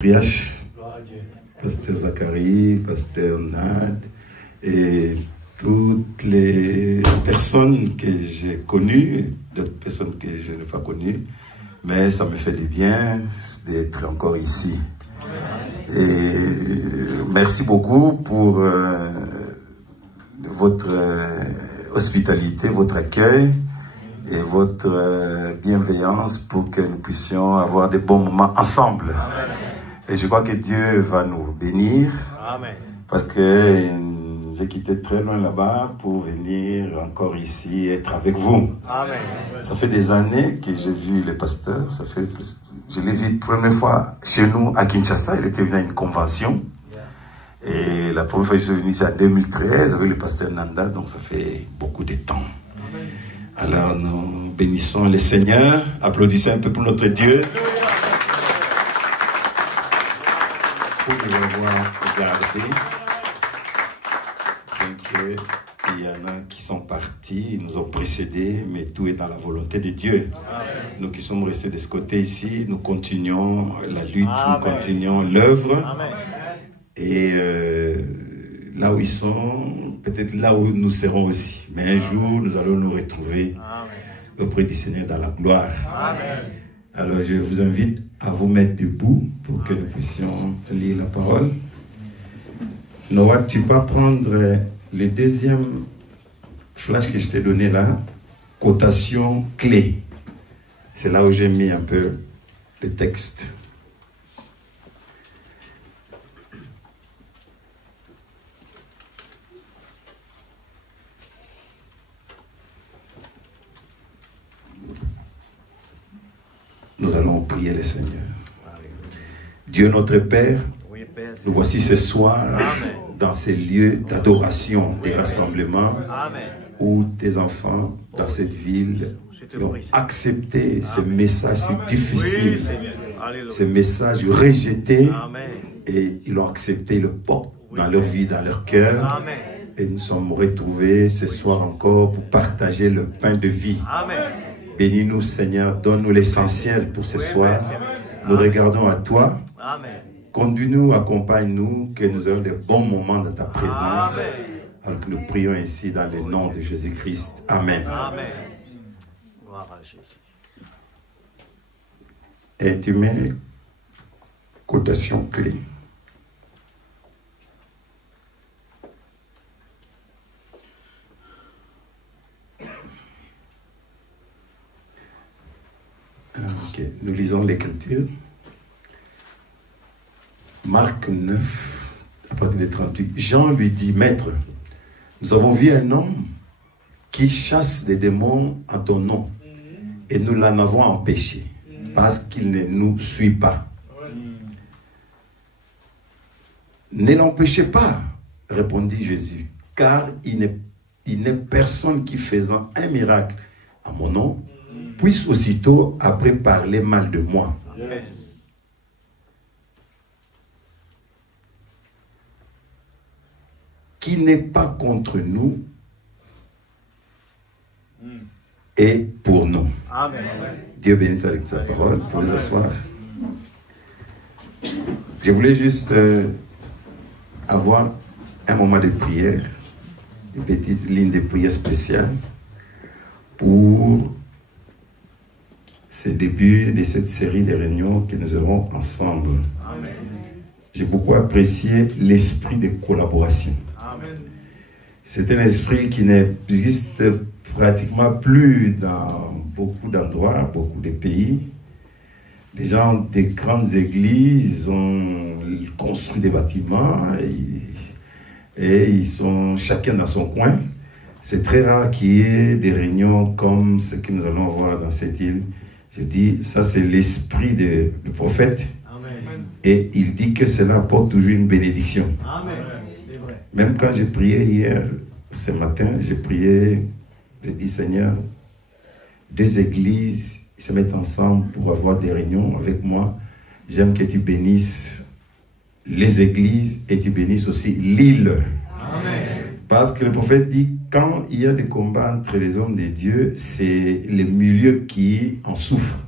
Riach, Pasteur Zachary, Pasteur Nad et toutes les personnes que j'ai connues, d'autres personnes que je n'ai pas connues, mais ça me fait du bien d'être encore ici. Et merci beaucoup pour votre hospitalité, votre accueil et votre bienveillance pour que nous puissions avoir des bons moments ensemble. Amen. Et je crois que Dieu va nous bénir. Amen. Parce que j'ai quitté très loin là-bas pour venir encore ici être avec vous. Amen. Ça fait des années que j'ai vu le pasteur. Je l'ai vu la première fois chez nous à Kinshasa. Il était venu à une convention. Et la première fois que je suis venu, c'est en 2013 avec le pasteur Nanda. Donc ça fait beaucoup de temps. Amen. Alors nous bénissons le Seigneur. Applaudissez un peu pour notre Dieu. Pour nous avoir regardé. Donc il y en a qui sont partis, ils nous ont précédés, mais tout est dans la volonté de Dieu. Amen. Nous qui sommes restés de ce côté ici, nous continuons la lutte, Amen. Nous continuons l'œuvre. Et là où ils sont, peut-être là où nous serons aussi. Mais un jour, nous allons nous retrouver auprès du Seigneur dans la gloire. Amen. Alors je vous invite à vous mettre debout pour que nous puissions lire la parole. Noah, tu peux prendre le deuxième flash que je t'ai donné là, cotation clé. C'est là où j'ai mis un peu le texte. Nous allons prier le Seigneur. Dieu notre Père, nous voici ce soir dans ces lieux d'adoration, des rassemblements où tes enfants dans cette ville ont accepté ce message si difficile, ce message rejeté, et ils l'ont accepté, ils le portent dans leur vie, dans leur cœur. Et nous sommes retrouvés ce soir encore pour partager le pain de vie. Bénis-nous, Seigneur, donne-nous l'essentiel pour ce soir. Nous regardons à toi. Conduis-nous, accompagne-nous, que nous ayons de bons moments dans ta présence. Alors que nous prions ainsi dans le nom de Jésus-Christ. Amen. Gloire à Jésus. Et tu mets cotation clé. Ok, nous lisons l'Écriture. Marc 9, à partir de 38. Jean lui dit, Maître, nous avons vu un homme qui chasse des démons en ton nom, et nous l'en avons empêché, parce qu'il ne nous suit pas. Ne l'empêchez pas, répondit Jésus, car il n'est personne qui faisant un miracle à mon nom, puisse aussitôt après parler mal de moi. Yes. Qui n'est pas contre nous et pour nous. Amen. Dieu bénisse avec sa parole. Pour vous asseoir. Je voulais juste avoir un moment de prière, une petite ligne de prière spéciale pour ce début de cette série de réunions que nous aurons ensemble. J'ai beaucoup apprécié l'esprit de collaboration. C'est un esprit qui n'existe pratiquement plus dans beaucoup d'endroits, beaucoup de pays. Les gens des grandes églises ont construit des bâtiments et ils sont chacun dans son coin. C'est très rare qu'il y ait des réunions comme ce que nous allons voir dans cette île. Je dis, ça c'est l'esprit du prophète. Amen. Et il dit que cela apporte toujours une bénédiction. Amen. Même quand j'ai prié hier, ce matin, j'ai prié, j'ai dit, Seigneur, deux églises se mettent ensemble pour avoir des réunions avec moi. J'aime que tu bénisses les églises et tu bénisses aussi l'île. Parce que le prophète dit, quand il y a des combats entre les hommes de Dieu, c'est le milieu qui en souffre.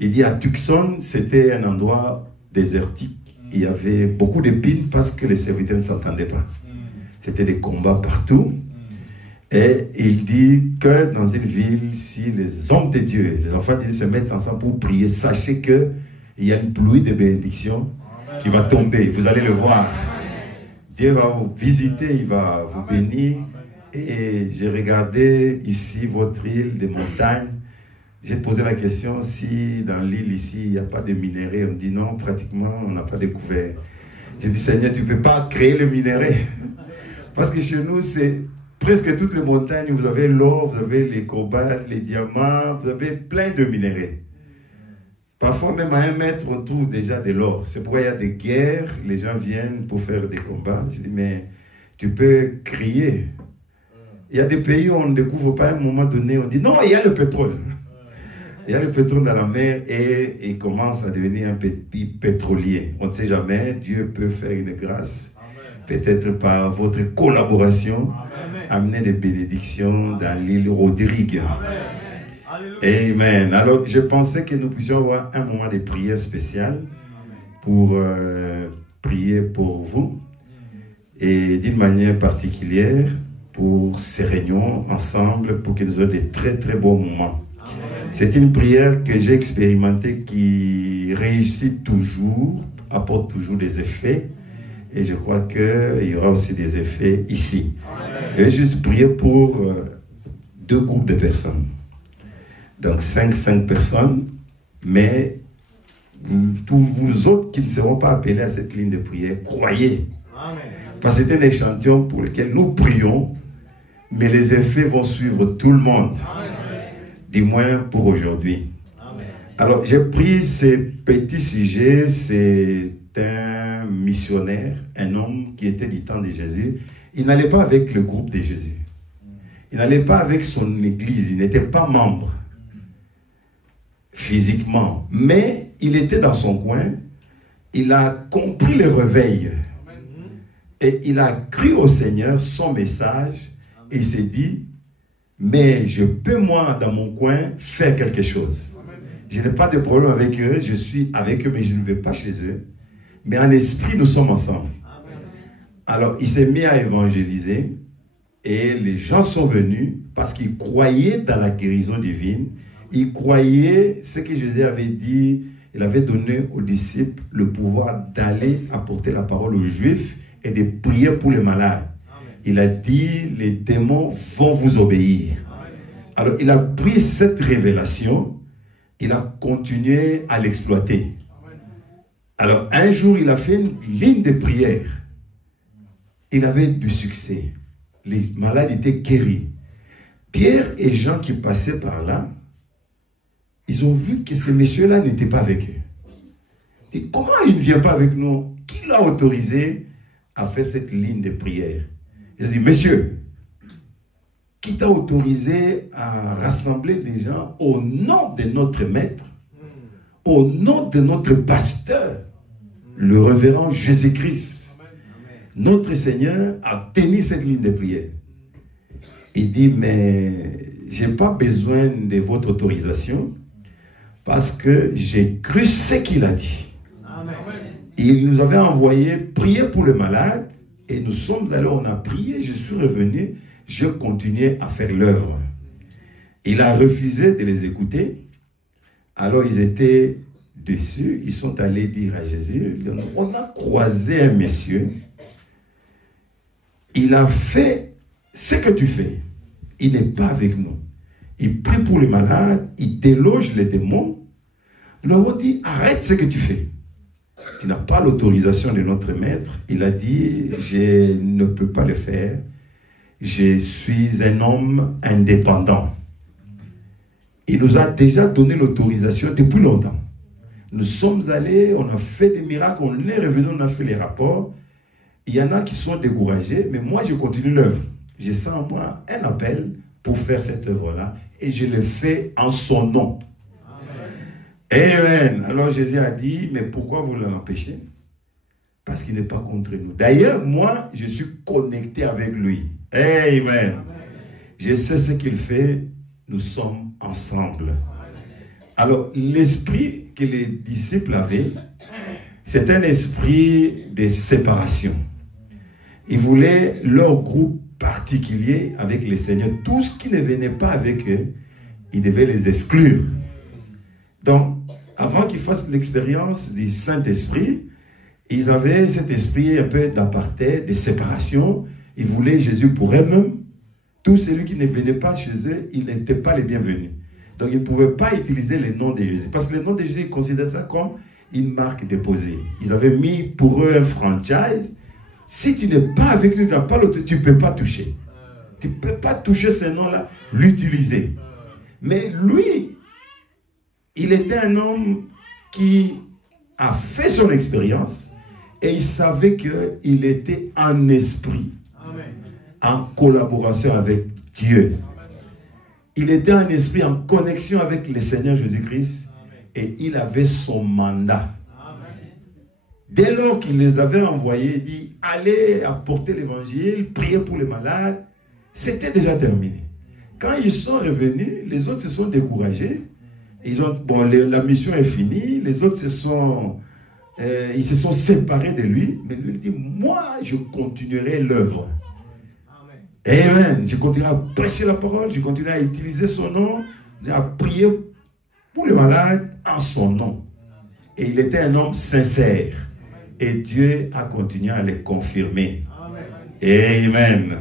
Il dit à Tucson, c'était un endroit désertique. Il y avait beaucoup d'épines parce que les serviteurs ne s'entendaient pas. C'était des combats partout. Et il dit que dans une ville, si les hommes de Dieu, les enfants de Dieu se mettent ensemble pour prier, sachez qu'il y a une pluie de bénédictions qui va tomber. Vous allez le voir. Dieu va vous visiter, il va vous bénir. Et j'ai regardé ici votre île de montagne. J'ai posé la question si dans l'île ici, il n'y a pas de minerais. On dit non, pratiquement, on n'a pas découvert. J'ai dit, Seigneur, tu ne peux pas créer le minerai. Parce que chez nous, c'est presque toutes les montagnes. Vous avez l'or, vous avez les cobaltes, les diamants, vous avez plein de minerais. Parfois, même à 1 mètre, on trouve déjà de l'or. C'est pourquoi il y a des guerres, les gens viennent pour faire des combats. Je dis, mais tu peux crier. Il y a des pays où on ne découvre pas à un moment donné, on dit, non, il y a le pétrole. Il y a le pétrole dans la mer et il commence à devenir un petit pétrolier. On ne sait jamais, Dieu peut faire une grâce. Peut-être par votre collaboration, amener des bénédictions dans l'île Rodrigue. Amen. Alors, je pensais que nous puissions avoir un moment de prière spécial pour prier pour vous et d'une manière particulière pour ces réunions ensemble pour que nous ayons des très très beaux moments. C'est une prière que j'ai expérimentée qui réussit toujours, apporte toujours des effets. Et je crois qu'il y aura aussi des effets ici. Je vais juste prier pour 2 groupes de personnes. Donc 5 personnes. Mais tous vous autres qui ne seront pas appelés à cette ligne de prière, croyez. Parce que c'est un échantillon pour lequel nous prions, mais les effets vont suivre tout le monde. Du moins pour aujourd'hui. Alors, j'ai pris ces petits sujets. C'est un missionnaire, un homme qui était du temps de Jésus. Il n'allait pas avec le groupe de Jésus. Il n'allait pas avec son église. Il n'était pas membre physiquement. Mais il était dans son coin. Il a compris le réveil. Et il a cru au Seigneur, son message. Et il s'est dit, mais je peux, moi, dans mon coin, faire quelque chose. Je n'ai pas de problème avec eux, je suis avec eux, mais je ne vais pas chez eux. Mais en esprit, nous sommes ensemble. Alors, il s'est mis à évangéliser et les gens sont venus parce qu'ils croyaient dans la guérison divine. Ils croyaient ce que Jésus avait dit. Il avait donné aux disciples le pouvoir d'aller apporter la parole aux Juifs et de prier pour les malades. Il a dit, les démons vont vous obéir. Alors, il a pris cette révélation, il a continué à l'exploiter. Alors, un jour, il a fait une ligne de prière. Il avait du succès. Les malades étaient guéris. Pierre et Jean qui passaient par là, ils ont vu que ces messieurs-là n'étaient pas avec eux. Et comment il ne vient pas avec nous? Qui l'a autorisé à faire cette ligne de prière? Il a dit, monsieur, qui t'a autorisé à rassembler des gens au nom de notre maître, au nom de notre pasteur, le révérend Jésus-Christ. Notre Seigneur a tenu cette ligne de prière. Il dit, mais je n'ai pas besoin de votre autorisation parce que j'ai cru ce qu'il a dit. Il nous avait envoyé prier pour le malade. Et nous sommes allés, on a prié, je suis revenu, je continuais à faire l'œuvre. Il a refusé de les écouter. Alors ils étaient déçus, ils sont allés dire à Jésus, on a croisé un monsieur, il a fait ce que tu fais, il n'est pas avec nous. Il prie pour les malades, il déloge les démons. Nous leur avons dit, arrête ce que tu fais. Tu n'as pas l'autorisation de notre maître. Il a dit, je ne peux pas le faire. Je suis un homme indépendant. Il nous a déjà donné l'autorisation depuis longtemps. Nous sommes allés, on a fait des miracles, on est revenu, on a fait les rapports. Il y en a qui sont découragés, mais moi je continue l'œuvre. Je sens en moi un appel pour faire cette œuvre-là et je le fais en son nom. Amen. Alors Jésus a dit, mais pourquoi vous l'empêchez? Parce qu'il n'est pas contre nous. D'ailleurs, moi, je suis connecté avec lui. Amen. Je sais ce qu'il fait, nous sommes ensemble. Alors, l'esprit que les disciples avaient, C'est un esprit de séparation. Ils voulaient leur groupe particulier avec les seigneurs. Tout ce qui ne venait pas avec eux, ils devaient les exclure. Donc, avant qu'ils fassent l'expérience du Saint-Esprit, ils avaient cet esprit un peu d'apartheid, de séparation. Ils voulaient Jésus pour eux-mêmes. Tout celui qui ne venait pas chez eux, ils n'étaient pas les bienvenus. Donc, ils ne pouvaient pas utiliser le nom de Jésus. Parce que le nom de Jésus, ils considéraient ça comme une marque déposée. Ils avaient mis pour eux un franchise. Si tu n'es pas avec lui, tu n'as pas l'autre, tu ne peux pas toucher. Tu ne peux pas toucher ce nom-là, l'utiliser. Mais lui, il était un homme qui a fait son expérience et il savait qu'il était en esprit, en collaboration avec Dieu. Il était en esprit, en connexion avec le Seigneur Jésus-Christ et il avait son mandat. Dès lors qu'il les avait envoyés, il dit, allez apporter l'évangile, priez pour les malades. C'était déjà terminé. Quand ils sont revenus, les autres se sont découragés. Ils ont, bon, la mission est finie. Les autres ils se sont séparés de lui. Mais lui dit, moi, je continuerai l'œuvre. Amen. Je continuerai à prêcher la parole. Je continuerai à utiliser son nom. À prier pour les malades en son nom. Et il était un homme sincère. Et Dieu a continué à les confirmer. Amen.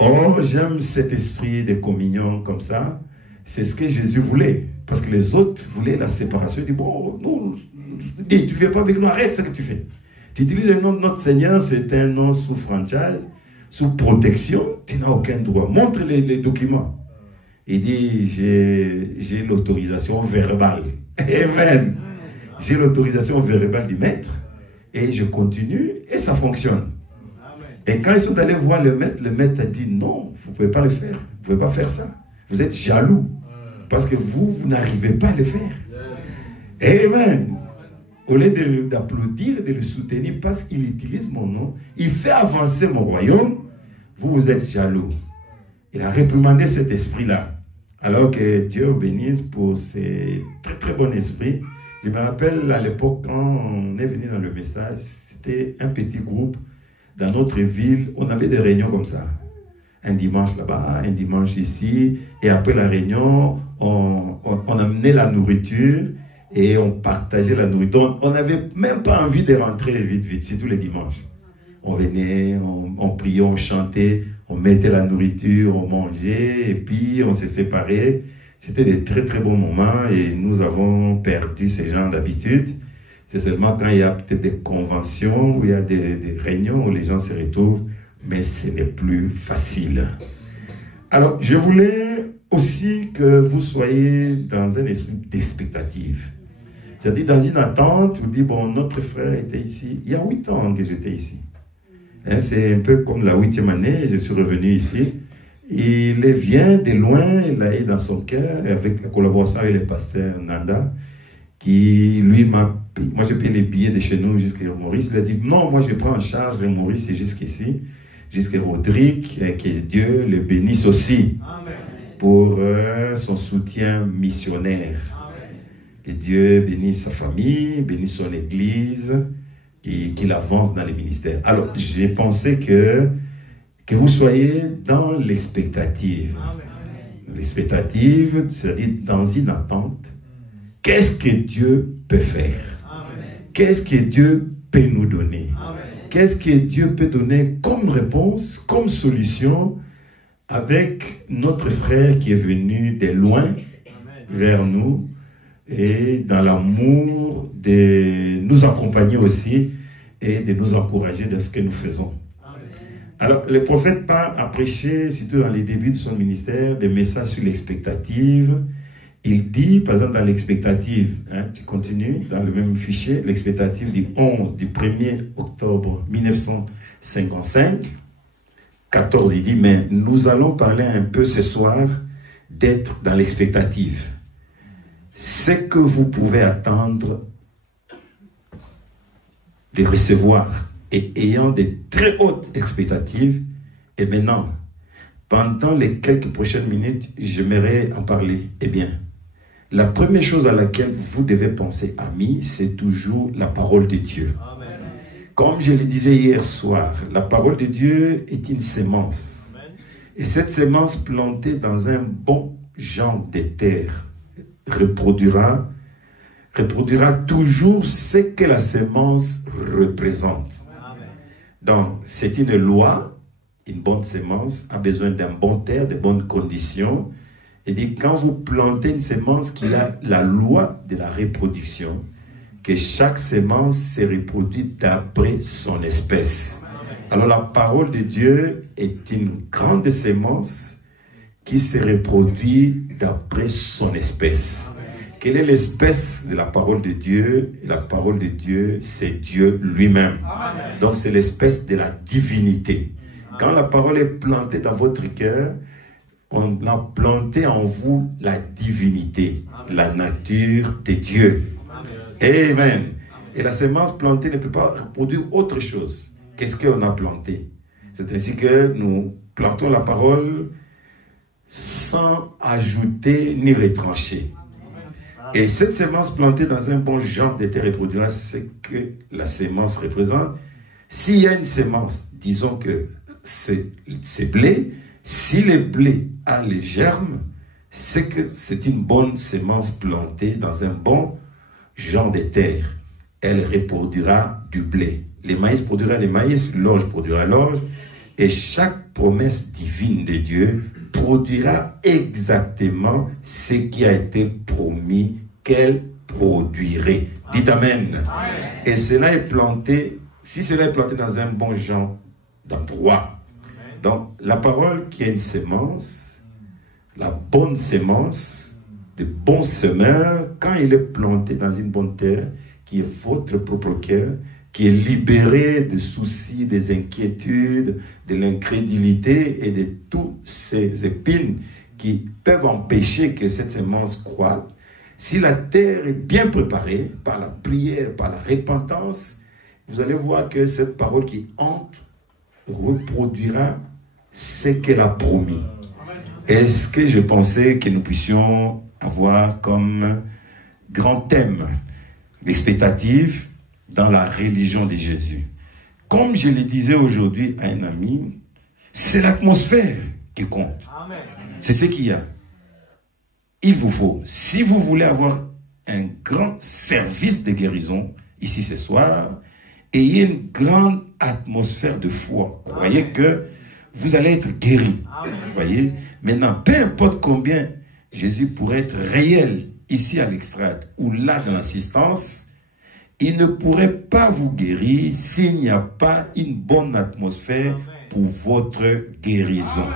Oh, j'aime cet esprit de communion comme ça. C'est ce que Jésus voulait. Parce que les autres voulaient la séparation. Ils disent, bon, non, tu ne viens pas avec nous, arrête ce que tu fais. Tu utilises le nom de notre Seigneur, c'est un nom sous franchise, sous protection, tu n'as aucun droit. Montre les documents. Il dit, j'ai l'autorisation verbale. Amen. J'ai l'autorisation verbale du maître et je continue et ça fonctionne. Et quand ils sont allés voir le maître a dit, non, vous ne pouvez pas le faire. Vous ne pouvez pas faire ça. Vous êtes jaloux. Parce que vous n'arrivez pas à le faire. Amen. Au lieu d'applaudir, de le soutenir parce qu'il utilise mon nom, il fait avancer mon royaume, vous êtes jaloux. Il a réprimandé cet esprit-là. Alors que Dieu vous bénisse pour ces très très bons esprits. Je me rappelle à l'époque quand on est venu dans le message, c'était un petit groupe dans notre ville, on avait des réunions comme ça. Un dimanche là-bas, un dimanche ici. Et après la réunion, on amenait la nourriture et on partageait la nourriture. Donc, on n'avait même pas envie de rentrer vite, c'est tous les dimanches. On venait, on priait, on chantait, on mettait la nourriture, on mangeait et puis on s'est séparés. C'était des très très bons moments et nous avons perdu ces gens d'habitude. C'est seulement quand il y a peut-être des conventions, où il y a des réunions où les gens se retrouvent, mais ce n'est plus facile. Alors, je voulais aussi que vous soyez dans un esprit d'expectative. C'est-à-dire dans une attente, vous dites, bon, notre frère était ici. Il y a 8 ans que j'étais ici. Hein, c'est un peu comme la 8e année, je suis revenu ici. Il vient de loin, il a eu dans son cœur, avec la collaboration avec le pasteur Nanda, qui lui m'a... Moi, j'ai payé les billets de chez nous jusqu'à Maurice. Il a dit, non, moi, je prends en charge Maurice, c'est jusqu'ici, jusqu'à Rodrigue, et que Dieu le bénisse aussi. Amen. Pour son soutien missionnaire. Amen. Que Dieu bénisse sa famille, bénisse son église, et qu'il avance dans le ministère. Alors, j'ai pensé que vous soyez dans l'expectative. L'expectative, c'est-à-dire dans une attente. Qu'est-ce que Dieu peut faire? Qu'est-ce que Dieu peut nous donner? Qu'est-ce que Dieu peut donner comme réponse, comme solution avec notre frère qui est venu de loin vers nous et dans l'amour de nous accompagner aussi et de nous encourager dans ce que nous faisons. Alors, le prophète Paul a prêché, surtout dans les débuts de son ministère, des messages sur l'expectative. Il dit, par exemple, dans l'expectative, hein, tu continues, dans le même fichier, l'expectative du 1er octobre 1955, 14, il dit, mais nous allons parler un peu ce soir d'être dans l'expectative. Ce que vous pouvez attendre de recevoir et ayant de très hautes expectatives, et maintenant, pendant les quelques prochaines minutes, j'aimerais en parler. Eh bien, la première chose à laquelle vous devez penser, amis, c'est toujours la parole de Dieu. Amen. Comme je le disais hier soir, la parole de Dieu est une sémence. Amen. Et cette sémence plantée dans un bon genre de terre reproduira toujours ce que la sémence représente. Amen. Donc, c'est une loi. Une bonne sémence a besoin d'un bon terre, de bonnes conditions. Et dit, quand vous plantez une sémence qui a la loi de la reproduction, que chaque sémence se reproduit d'après son espèce. Alors la parole de Dieu est une grande sémence qui se reproduit d'après son espèce. Quelle est l'espèce de la parole de Dieu? La parole de Dieu, c'est Dieu lui-même. Donc c'est l'espèce de la divinité. Quand la parole est plantée dans votre cœur, on a planté en vous la divinité, la nature de Dieu. Amen. Et la sémence plantée ne peut pas reproduire autre chose. Qu'est-ce qu'on a planté? C'est ainsi que nous plantons la parole sans ajouter ni retrancher. Et cette sémence plantée dans un bon genre de terre reproduira ce que la sémence représente. S'il y a une sémence, disons que c'est blé, si le blé a les germes, c'est que c'est une bonne sémence plantée dans un bon genre de terre. Elle reproduira du blé. Le maïs produira le maïs, l'orge produira l'orge, et chaque promesse divine de Dieu produira exactement ce qui a été promis qu'elle produirait. Dites Amen. Et cela est planté, si cela est planté dans un bon genre d'endroit. Donc, la parole qui est une sémence, la bonne sémence, de bons semeurs, quand il est planté dans une bonne terre, qui est votre propre cœur, qui est libéré des soucis, des inquiétudes, de l'incrédulité et de toutes ces épines qui peuvent empêcher que cette sémence croît. Si la terre est bien préparée par la prière, par la repentance, vous allez voir que cette parole qui entre reproduira ce qu'elle a promis. Est-ce que je pensais que nous puissions avoir comme grand thème l'expectative dans la religion de Jésus? Comme je le disais aujourd'hui à un ami, c'est l'atmosphère qui compte. C'est ce qu'il y a. Il vous faut, si vous voulez avoir un grand service de guérison ici ce soir, ayez une grande atmosphère de foi. Vous voyez que vous allez être guéri. Vous voyez? Maintenant, peu importe combien Jésus pourrait être réel ici à l'extrait ou là dans l'assistance, il ne pourrait pas vous guérir s'il n'y a pas une bonne atmosphère pour votre guérison.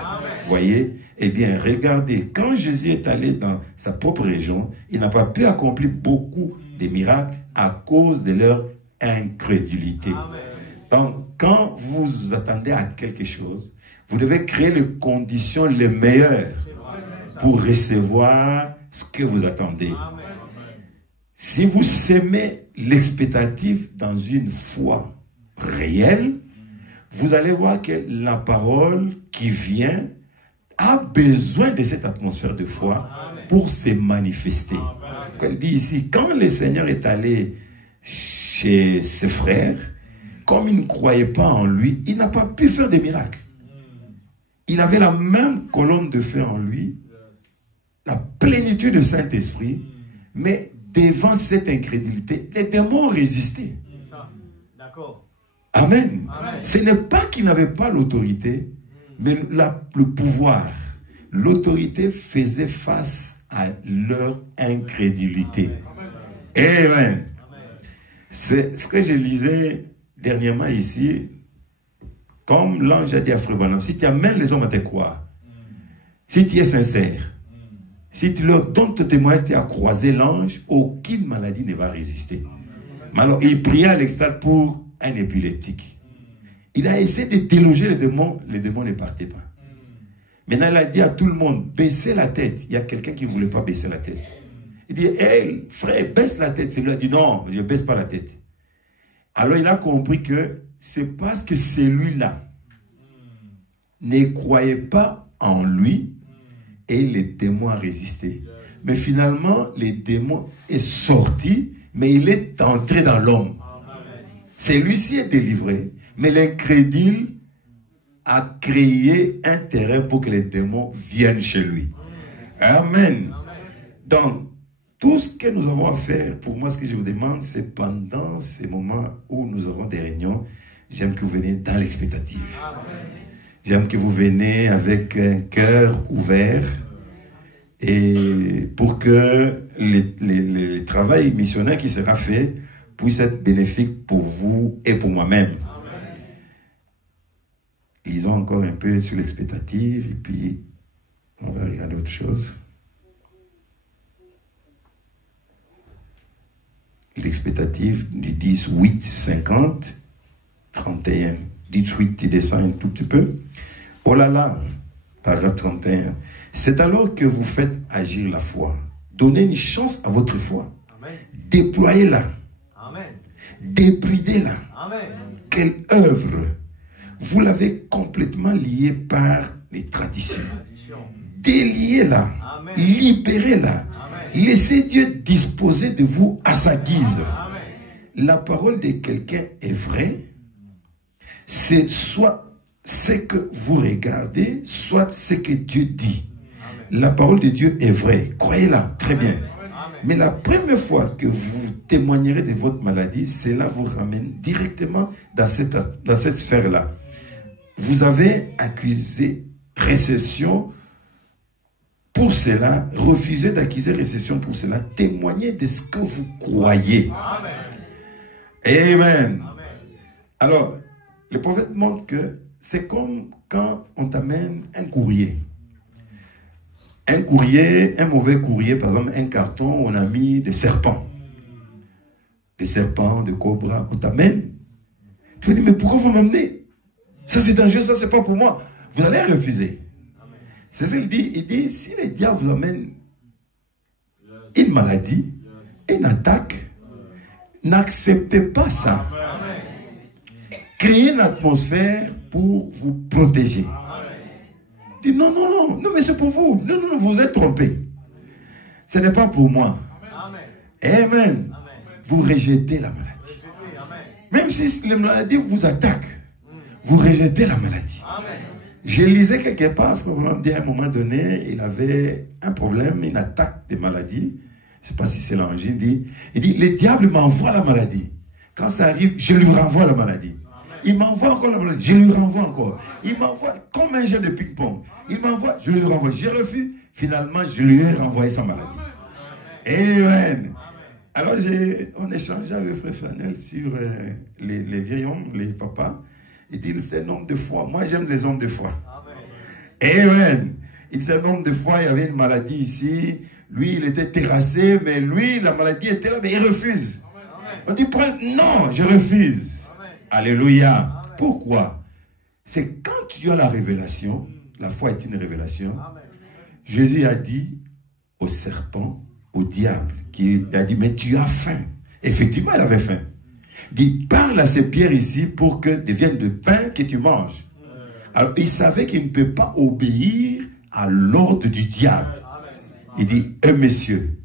Vous voyez? Eh bien, regardez, quand Jésus est allé dans sa propre région, il n'a pas pu accomplir beaucoup de miracles à cause de leur incrédulité. Donc, quand vous attendez à quelque chose, vous devez créer les conditions les meilleures pour recevoir ce que vous attendez. Si vous semez l'expectative dans une foi réelle, vous allez voir que la parole qui vient a besoin de cette atmosphère de foi pour se manifester. Elle dit ici, quand le Seigneur est allé chez ses frères, comme il ne croyait pas en lui, il n'a pas pu faire des miracles. Il avait la même colonne de feu en lui, la plénitude du Saint-Esprit, mais devant cette incrédulité, les démons résistaient. Amen. Ce n'est pas qu'il n'avait pas l'autorité, mais le pouvoir. L'autorité faisait face à leur incrédulité. Amen. C'est ce que je lisais dernièrement ici. Comme l'ange a dit à Frère Branham, si tu amènes les hommes à te croire, si tu es sincère, si tu leur donnes ton témoignage, tu as croisé l'ange, aucune maladie ne va résister. Mais alors, il pria à l'extase pour un épileptique. Il a essayé de déloger les démons ne partaient pas. Maintenant, il a dit à tout le monde, baissez la tête. Il y a quelqu'un qui ne voulait pas baisser la tête. Il dit, hey, frère, baisse la tête. Celui-là dit, non, je ne baisse pas la tête. Alors, il a compris que c'est parce que celui-là ne croyait pas en lui et les démons ont résisté. Mais finalement, les démons est sorti, mais il est entré dans l'homme. Celui-ci est délivré, mais l'incrédule a créé un terrain pour que les démons viennent chez lui. Amen. Donc, tout ce que nous avons à faire, pour moi, ce que je vous demande, c'est pendant ces moments où nous aurons des réunions, j'aime que vous veniez dans l'expectative. J'aime que vous veniez avec un cœur ouvert et pour que le travail missionnaire qui sera fait puisse être bénéfique pour vous et pour moi-même. Lisons encore un peu sur l'expectative et puis on va regarder autre chose. L'expectative du 10, 8, 50, 31. 18, tu descends un tout petit peu. Oh là là, paragraphe 31. C'est alors que vous faites agir la foi. Donnez une chance à votre foi. Déployez-la. Débridez-la. Quelle œuvre. Vous l'avez complètement liée par les traditions. Déliez-la. Libérez-la. Laissez Dieu disposer de vous à sa guise. La parole de quelqu'un est vraie. C'est soit ce que vous regardez, soit ce que Dieu dit. La parole de Dieu est vraie. Croyez-la. Très bien. Mais la première fois que vous témoignerez de votre maladie, cela vous ramène directement dans cette sphère-là. Vous avez accusé récession pour cela, refusez d'accuser récession pour cela, témoignez de ce que vous croyez. Amen. Amen. Alors, le prophète montre que c'est comme quand on t'amène un courrier. Un courrier, un mauvais courrier, par exemple, un carton, on a mis des serpents. Des serpents, des cobras, on t'amène. Tu vas dire, mais pourquoi vous m'amenez? Ça c'est dangereux, ça c'est pas pour moi. Vous allez refuser. C'est ce qu'il dit. Il dit, si le diable vous amène une maladie, une attaque, n'acceptez pas ça. Créez une atmosphère pour vous protéger. Il dit, non, non, non, non, mais c'est pour vous. Non, non, non, vous êtes trompé. Ce n'est pas pour moi. Amen. Amen. Vous rejetez la maladie. Même si la maladie vous attaque, vous rejetez la maladie. Je lisais quelque part, à un moment donné, il avait un problème, une attaque de maladie. Je ne sais pas si c'est l'angile. Il dit, le diable m'envoie la maladie. Quand ça arrive, je lui renvoie la maladie. Il m'envoie encore la maladie, je lui renvoie encore. Il m'envoie comme un jeu de ping-pong. Il m'envoie, je lui renvoie. Je refuse, finalement, je lui ai renvoyé sa maladie. Amen. Alors, on échangeait avec Frère Flanel sur les vieils hommes, les papas. Il dit, c'est un homme de foi. Moi, j'aime les hommes de foi. Amen. Il dit, c'est un homme de foi, il y avait une maladie ici. Lui, il était terrassé, mais lui, la maladie était là, mais il refuse. On dit, non, je refuse. Alléluia. Amen. Pourquoi? C'est quand tu as la révélation, la foi est une révélation. Amen. Jésus a dit au serpent, au diable, qui a dit, mais tu as faim. Effectivement, il avait faim. Il dit, parle à ces pierres ici pour que deviennent de pain que tu manges. Alors, il savait qu'il ne peut pas obéir à l'ordre du diable. Il dit, messieurs,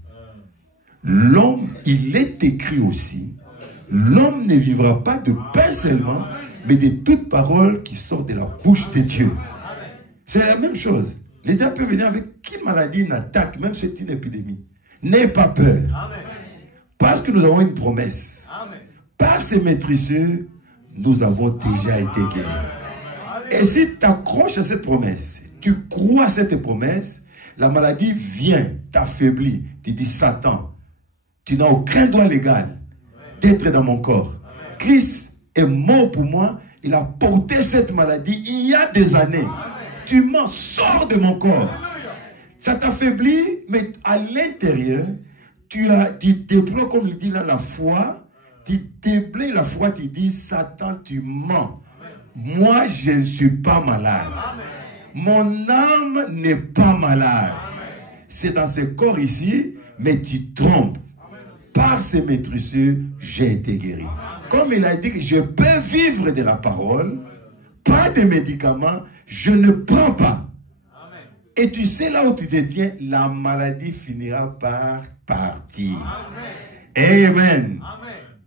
l'homme, il est écrit aussi, l'homme ne vivra pas de pain seulement, mais de toute parole qui sort de la bouche de Dieu. C'est la même chose. Les diables peuvent venir avec une maladie, une attaque, même si c'est une épidémie. N'aie pas peur. Parce que nous avons une promesse. Par ces maîtriseux, nous avons déjà été guéris. Et si tu accroches à cette promesse, tu crois à cette promesse, la maladie vient, t'affaiblit. Tu dis, Satan, tu n'as aucun droit légal d'être dans mon corps. Christ est mort pour moi. Il a porté cette maladie il y a des années. Tu m'en sors de mon corps. Ça t'affaiblit, mais à l'intérieur, tu déploies, comme il dit là, la foi. Tu déploies la foi, tu dis, Satan, tu mens. Moi, je ne suis pas malade. Mon âme n'est pas malade. C'est dans ce corps ici, mais tu trompes. Par ces maîtriseux, j'ai été guéri. Comme il a dit que je peux vivre de la parole, pas de médicaments, je ne prends pas. Et tu sais, là où tu te tiens, la maladie finira par partir. Amen. Amen.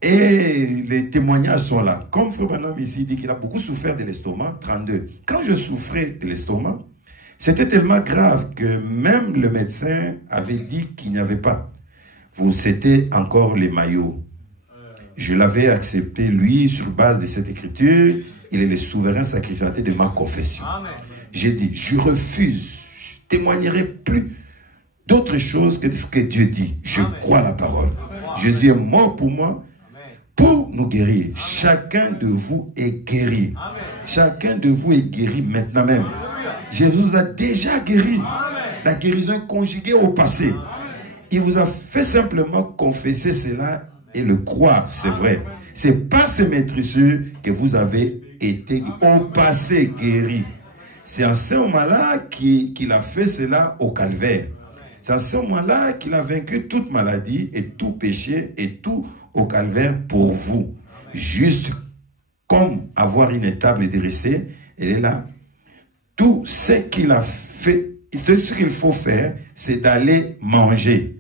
Et les témoignages sont là. Comme Frère Branham ici dit qu'il a beaucoup souffert de l'estomac, 32. Quand je souffrais de l'estomac, c'était tellement grave que même le médecin avait dit qu'il n'y avait pas. C'était encore les maillots. Je l'avais accepté, lui, sur base de cette écriture. Il est le souverain sacrificateur de ma confession. J'ai dit, je refuse. Je ne témoignerai plus d'autre chose que de ce que Dieu dit. Je crois à la parole. Jésus est mort pour moi, pour nous guérir. Chacun de vous est guéri. Chacun de vous est guéri maintenant même. Jésus vous a déjà guéri. La guérison est conjuguée au passé. Il vous a fait simplement confesser cela et le croire, c'est vrai. C'est par ces maîtrisures que vous avez été au passé guéri. C'est en ce moment-là qu'il a fait cela au calvaire. C'est en ce moment-là qu'il a vaincu toute maladie et tout péché et tout au calvaire pour vous. Juste comme avoir une table dressée, elle est là. Tout ce qu'il a fait, tout ce qu'il faut faire, c'est d'aller manger.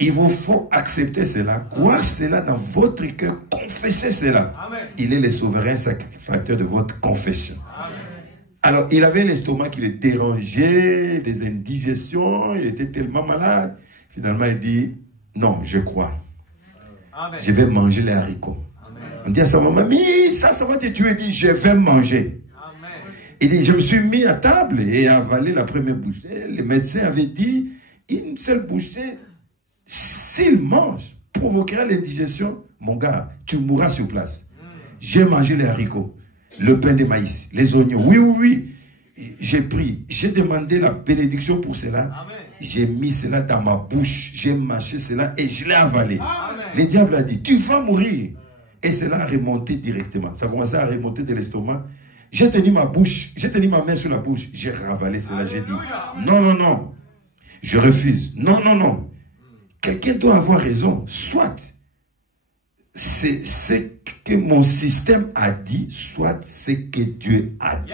Il vous faut accepter cela, croire cela dans votre cœur, confesser cela. Amen. Il est le souverain sacrificateur de votre confession. Amen. Alors, il avait l'estomac qui le dérangeait, des indigestions, il était tellement malade. Finalement, il dit, non, je crois. Amen. Je vais manger les haricots. Amen. On dit à sa maman, mais ça va te tuer. Il dit, je vais manger. Amen. Il dit, je me suis mis à table et avalé la première bouchée. Les médecins avaient dit, une seule bouchée, s'il mange, provoquera l'indigestion, mon gars, tu mourras sur place. J'ai mangé les haricots, le pain de maïs, les oignons. Oui. J'ai pris, j'ai demandé la bénédiction pour cela. J'ai mis cela dans ma bouche, j'ai mâché cela et je l'ai avalé. Amen. Le diable a dit, tu vas mourir. Et cela a remonté directement. Ça a commencé à remonter de l'estomac. J'ai tenu ma bouche, j'ai tenu ma main sur la bouche. J'ai ravalé cela, j'ai dit, non. Je refuse. Non. Quelqu'un doit avoir raison. Soit c'est ce que mon système a dit, soit ce que Dieu a dit.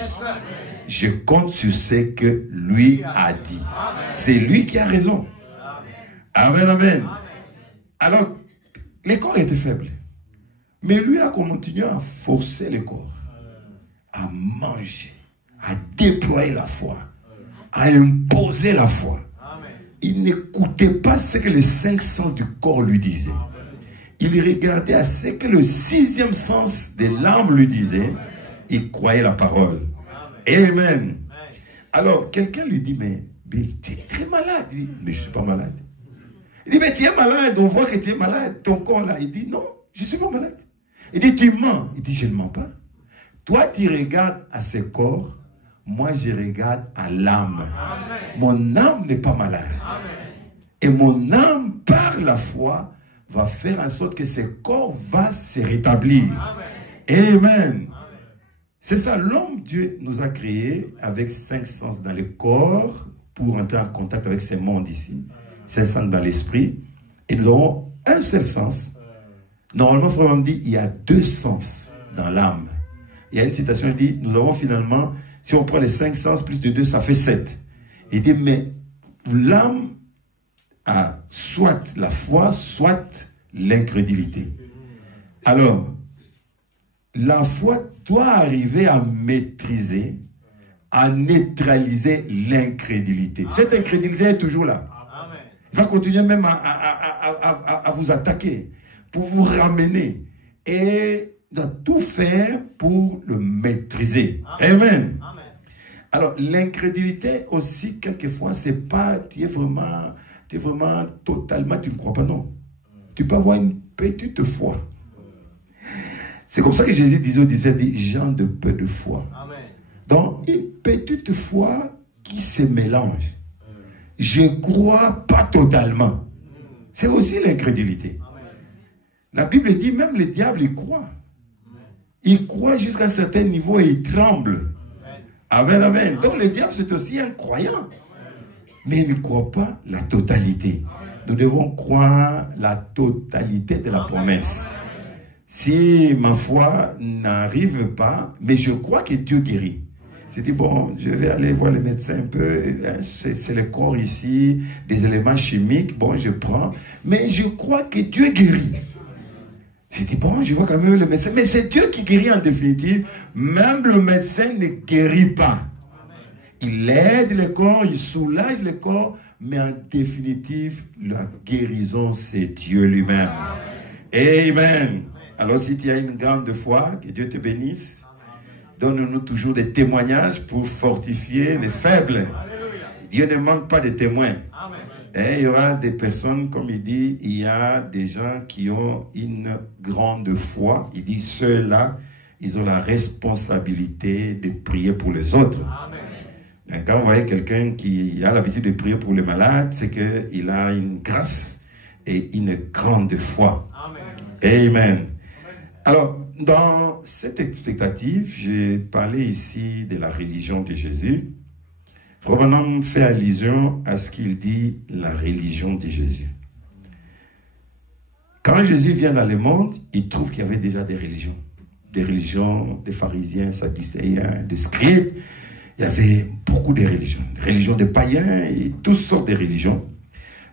Je compte sur ce que lui a dit. C'est lui qui a raison. Amen. Alors, les corps étaient faibles. Mais lui a continué à forcer le corps, à manger, à déployer la foi, à imposer la foi. Il n'écoutait pas ce que les 5 sens du corps lui disaient. Il regardait à ce que le 6e sens de l'âme lui disait. Il croyait la parole. Amen. Alors, quelqu'un lui dit, mais Bill, tu es très malade. Il dit, mais je ne suis pas malade. Il dit, mais tu es malade, on voit que tu es malade, ton corps là. Il dit, non, je ne suis pas malade. Il dit, tu mens. Il dit, je ne mens pas. Toi, tu regardes à ce corps. Moi, je regarde à l'âme. Mon âme n'est pas malade. Amen. Et mon âme, par la foi, va faire en sorte que ce corps va se rétablir. Amen. Amen. C'est ça, l'homme, Dieu nous a créés avec 5 sens dans le corps pour entrer en contact avec ce monde ici. 5 sens dans l'esprit. Et nous avons un seul sens. Normalement, Frère dit, il y a 2 sens dans l'âme. Il y a une citation qui dit, nous avons finalement... Si on prend les 5 sens plus de 2, ça fait 7. Il dit, mais l'âme a soit la foi, soit l'incrédulité. Alors, la foi doit arriver à maîtriser, à neutraliser l'incrédulité. Cette incrédulité est toujours là. Il va continuer même à vous attaquer, pour vous ramener. Et doit tout faire pour le maîtriser. Amen. Alors, l'incrédulité aussi, quelquefois, c'est pas, tu es vraiment totalement, tu ne crois pas, non. Tu peux avoir une petite foi. C'est comme ça que Jésus disait aux disciples, gens de peu de foi. Donc, une petite foi qui se mélange. Je ne crois pas totalement. C'est aussi l'incrédulité. La Bible dit, même le diable, il croit. Il croit jusqu'à un certain niveau et il tremble. Amen. Donc le diable, c'est aussi un croyant. Mais il ne croit pas la totalité. Nous devons croire la totalité de la promesse. Si ma foi n'arrive pas, mais je crois que Dieu guérit. J'ai dit, bon, je vais aller voir le médecin un peu. C'est le corps ici, des éléments chimiques. Bon, je prends. Mais je crois que Dieu guérit. J'ai dit, bon, je vois quand même le médecin. Mais c'est Dieu qui guérit en définitive. Même le médecin ne guérit pas. Il aide le corps, il soulage le corps. Mais en définitive, la guérison, c'est Dieu lui-même. Amen. Alors, si tu as une grande foi, que Dieu te bénisse. Donne-nous toujours des témoignages pour fortifier les faibles. Dieu ne manque pas de témoins. Et il y aura des personnes, comme il dit, il y a des gens qui ont une grande foi. Il dit, ceux-là, ils ont la responsabilité de prier pour les autres. Et quand vous voyez quelqu'un qui a l'habitude de prier pour les malades, c'est qu'il a une grâce et une grande foi. Amen. Alors, dans cette expectative, j'ai parlé ici de la religion de Jésus. Frère Branham fait allusion à ce qu'il dit, la religion de Jésus. Quand Jésus vient dans le monde, il trouve qu'il y avait déjà des religions. Des religions des pharisiens, sadducéens, des scribes. Il y avait beaucoup de religions. Des religions de païens et toutes sortes de religions.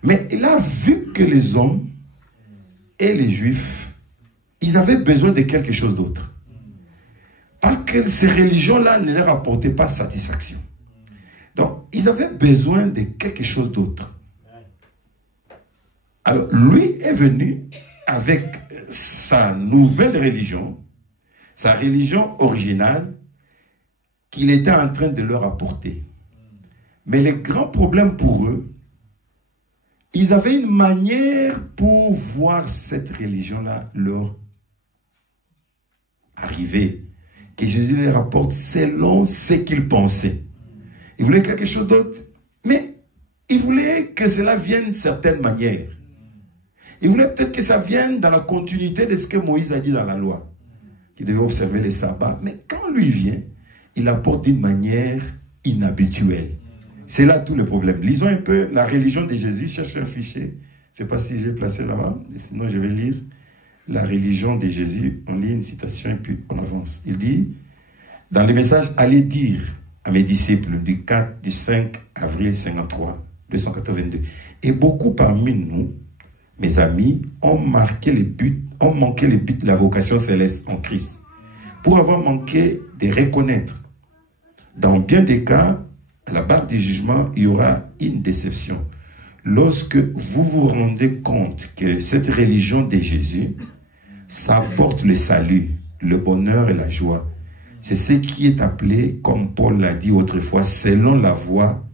Mais il a vu que les hommes et les juifs, ils avaient besoin de quelque chose d'autre. Parce que ces religions-là ne leur apportaient pas satisfaction. Donc, ils avaient besoin de quelque chose d'autre. Alors, lui est venu avec sa nouvelle religion, sa religion originale, qu'il était en train de leur apporter. Mais le grand problème pour eux, ils avaient une manière pour voir cette religion-là leur arriver, que Jésus les rapporte selon ce qu'ils pensaient. Ils voulaient quelque chose d'autre, mais ils voulaient que cela vienne d'une certaine manière. Ils voulaient peut-être que ça vienne dans la continuité de ce que Moïse a dit dans la loi, qu'il devait observer les sabbats. Mais quand lui vient, il apporte d'une manière inhabituelle. C'est là tout le problème. Lisons un peu la religion de Jésus. Cherchez un fichier. Je ne sais pas si j'ai placé là-bas, sinon je vais lire. La religion de Jésus, on lit une citation et puis on avance. Il dit, dans le message, allez dire à mes disciples du 5 avril 53, 282. Et beaucoup parmi nous, mes amis, ont manqué le but de la vocation céleste en Christ. Pour avoir manqué de reconnaître. Dans bien des cas, à la barre du jugement, il y aura une déception. Lorsque vous vous rendez compte que cette religion de Jésus, ça apporte le salut, le bonheur et la joie. C'est ce qui est appelé, comme Paul l'a dit autrefois, selon la voie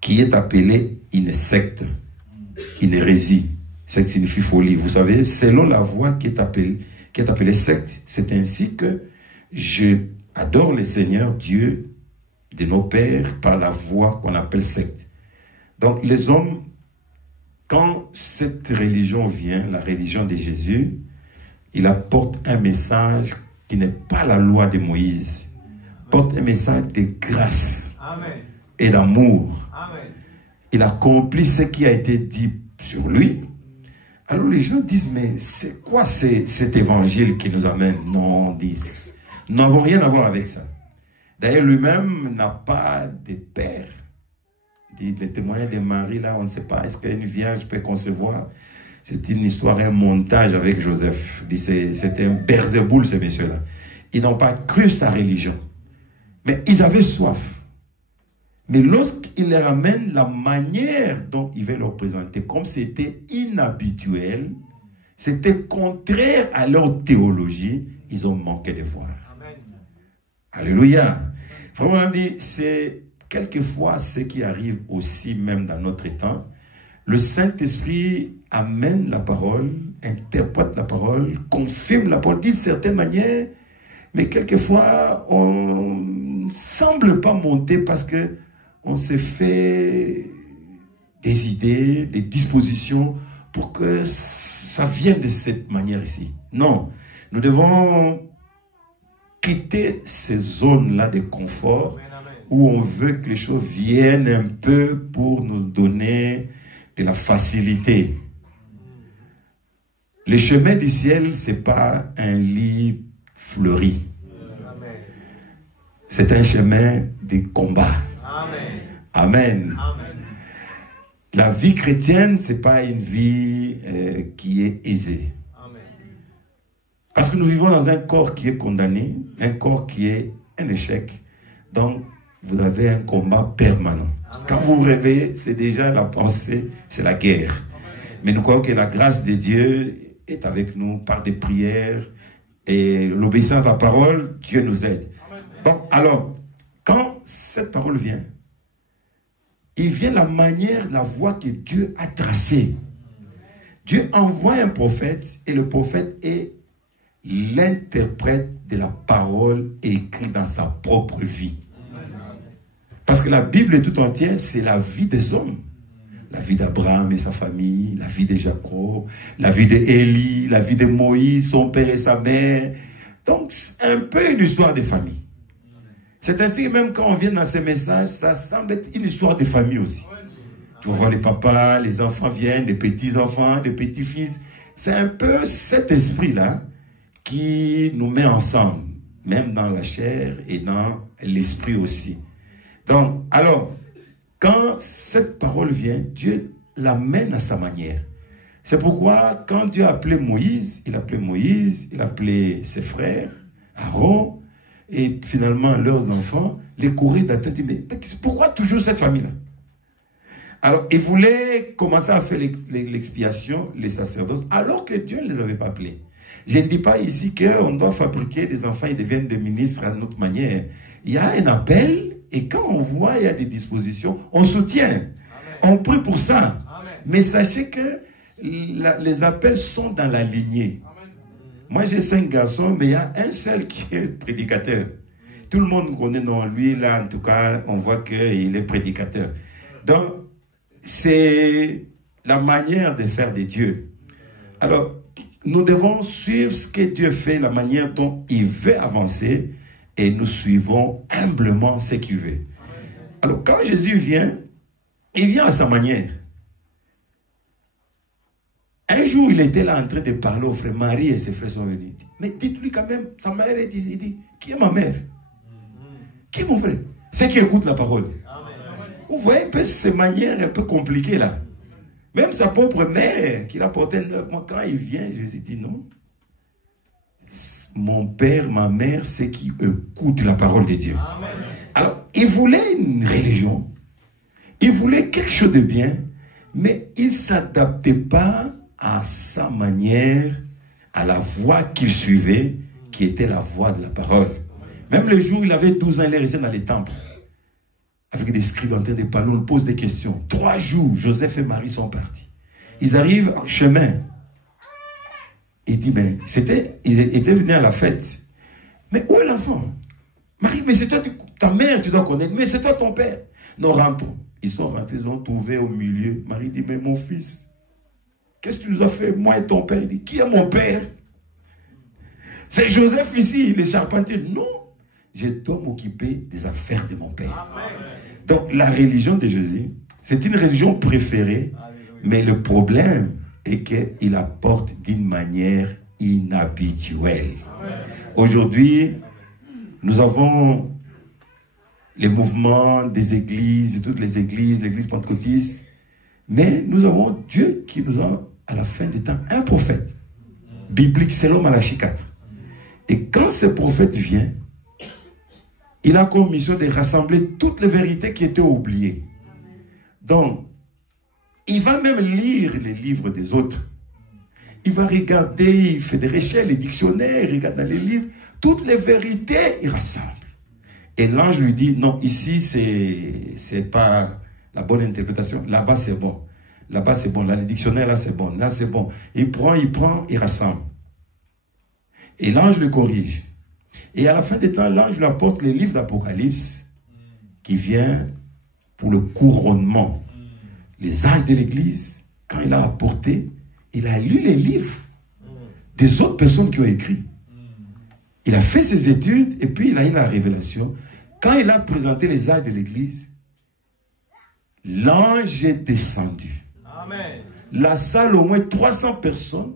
qui est appelée une secte, une hérésie. Secte signifie folie. Vous savez, selon la voie qui est appelée secte, c'est ainsi que je adore le Seigneur Dieu de nos pères par la voie qu'on appelle secte. Donc les hommes, quand cette religion vient, la religion de Jésus, il apporte un message qui n'est pas la loi de Moïse, porte un message de grâce et d'amour. Il accomplit ce qui a été dit sur lui. Alors les gens disent, mais c'est quoi cet évangile qui nous amène? Non, disent, nous n'avons rien à voir avec ça. D'ailleurs, lui-même n'a pas de père. Les témoignages de Marie, là, on ne sait pas, est-ce qu'une vierge peut concevoir? C'est une histoire, un montage avec Joseph. C'était un Berzeboul, ces messieurs-là. Ils n'ont pas cru sa religion. Mais ils avaient soif. Mais lorsqu'il leur amène la manière dont il veut leur présenter, comme c'était inhabituel, c'était contraire à leur théologie, ils ont manqué de voir. Amen. Alléluia. Vraiment dit, c'est quelquefois ce qui arrive aussi même dans notre temps. Le Saint-Esprit amène la parole, interprète la parole, confirme la parole, dit de certaines manières, mais quelquefois on ne semble pas monter parce que on s'est fait des idées, des dispositions pour que ça vienne de cette manière ici. Non, nous devons quitter ces zones-là de confort où on veut que les choses viennent un peu pour nous donner de la facilité. Le chemin du ciel, ce n'est pas un lit fleuri. C'est un chemin de combat. Amen. Amen. Amen. La vie chrétienne, ce n'est pas une vie qui est aisée. Amen. Parce que nous vivons dans un corps qui est condamné, un corps qui est un échec. Donc, vous avez un combat permanent. Amen. Quand vous vous réveillez, c'est déjà la pensée, c'est la guerre. Amen. Mais nous croyons que la grâce de Dieu est avec nous par des prières et l'obéissance à la parole, Dieu nous aide. Amen. Bon, alors, quand cette parole vient, il vient la manière, la voie que Dieu a tracée. Dieu envoie un prophète et le prophète est l'interprète de la parole écrite dans sa propre vie. Parce que la Bible tout entière, c'est la vie des hommes. La vie d'Abraham et sa famille, la vie de Jacob, la vie d'Élie, la vie de Moïse, son père et sa mère. Donc, c'est un peu une histoire de famille. C'est ainsi que même quand on vient dans ces messages, ça semble être une histoire de famille aussi. Tu vas voir les papas, les enfants viennent, les petits-enfants, les petits-fils. C'est un peu cet esprit-là qui nous met ensemble, même dans la chair et dans l'esprit aussi. Donc, alors, quand cette parole vient, Dieu l'amène à sa manière. C'est pourquoi, quand Dieu a appelé Moïse, il appelait ses frères, Aaron, et finalement leurs enfants, les courir d'attendre. Mais pourquoi toujours cette famille-là? Alors, il voulait commencer à faire l'expiation, les sacerdoces, alors que Dieu ne les avait pas appelés. Je ne dis pas ici qu'on doit fabriquer des enfants, ils deviennent des ministres à notre manière. Il y a un appel, et quand on voit il y a des dispositions, on soutient. Amen. On prie pour ça. Amen. Mais sachez que les appels sont dans la lignée. Amen. Moi, j'ai 5 garçons, mais il y a un seul qui est prédicateur. Tout le monde connaît, non, lui, là, en tout cas, on voit qu'il est prédicateur. Donc, c'est la manière de faire de Dieu. Alors, nous devons suivre ce que Dieu fait, la manière dont il veut avancer, et nous suivons humblement ce qu'il veut. Alors, quand Jésus vient, il vient à sa manière. Un jour, il était là en train de parler aux frères. Marie et ses frères sont venus. Mais dites-lui quand même, sa mère, il dit, qui est ma mère? Qui est mon frère? C'est qui écoute la parole. Vous voyez un peu ces manières un peu compliquées là. Même sa propre mère, qui l'a porté 9 mois, quand il vient, Jésus dit non. Mon père, ma mère, c'est qui écoute la parole de Dieu. Amen. Alors, il voulait une religion. Il voulait quelque chose de bien, mais il ne s'adaptait pas à sa manière, à la voie qu'il suivait, qui était la voie de la parole. Même le jour où il avait 12 ans, il est resté dans les temples. Avec des scribes en train de parler, on pose des questions. 3 jours, Joseph et Marie sont partis. Ils arrivent en chemin. Il dit, mais ils étaient venus à la fête. Mais où est l'enfant? Marie, mais c'est toi, ta mère, tu dois connaître. Mais c'est toi ton père. Nous rentrons. Ils sont rentrés, ils ont trouvé au milieu. Marie dit, mais mon fils, qu'est-ce que tu nous as fait, moi et ton père? Il dit, qui est mon père? C'est Joseph ici, le charpentier. Non, je dois m'occuper des affaires de mon père. Amen. Donc la religion de Jésus, c'est une religion préférée, mais le problème est qu'il apporte d'une manière inhabituelle. Aujourd'hui, nous avons les mouvements des églises, toutes les églises, l'église pentecôtiste, mais nous avons Dieu qui nous a, à la fin des temps, un prophète biblique, selon Malachie 4. Et quand ce prophète vient, il a comme mission de rassembler toutes les vérités qui étaient oubliées. Donc, il va même lire les livres des autres. Il va regarder, il fait des recherches, les dictionnaires, il regarde dans les livres. Toutes les vérités, il rassemble. Et l'ange lui dit, non, ici, c'est pas la bonne interprétation. Là-bas, c'est bon. Là-bas, c'est bon. Là, le dictionnaire, là, c'est bon. Là, c'est bon. Il prend, il rassemble. Et l'ange le corrige. Et à la fin des temps, l'ange lui apporte les livres d'Apocalypse qui vient pour le couronnement. Les âges de l'église, quand il a apporté, il a lu les livres des autres personnes qui ont écrit. Il a fait ses études et puis il a eu la révélation. Quand il a présenté les âges de l'église, l'ange est descendu. Amen. La salle, au moins 300 personnes,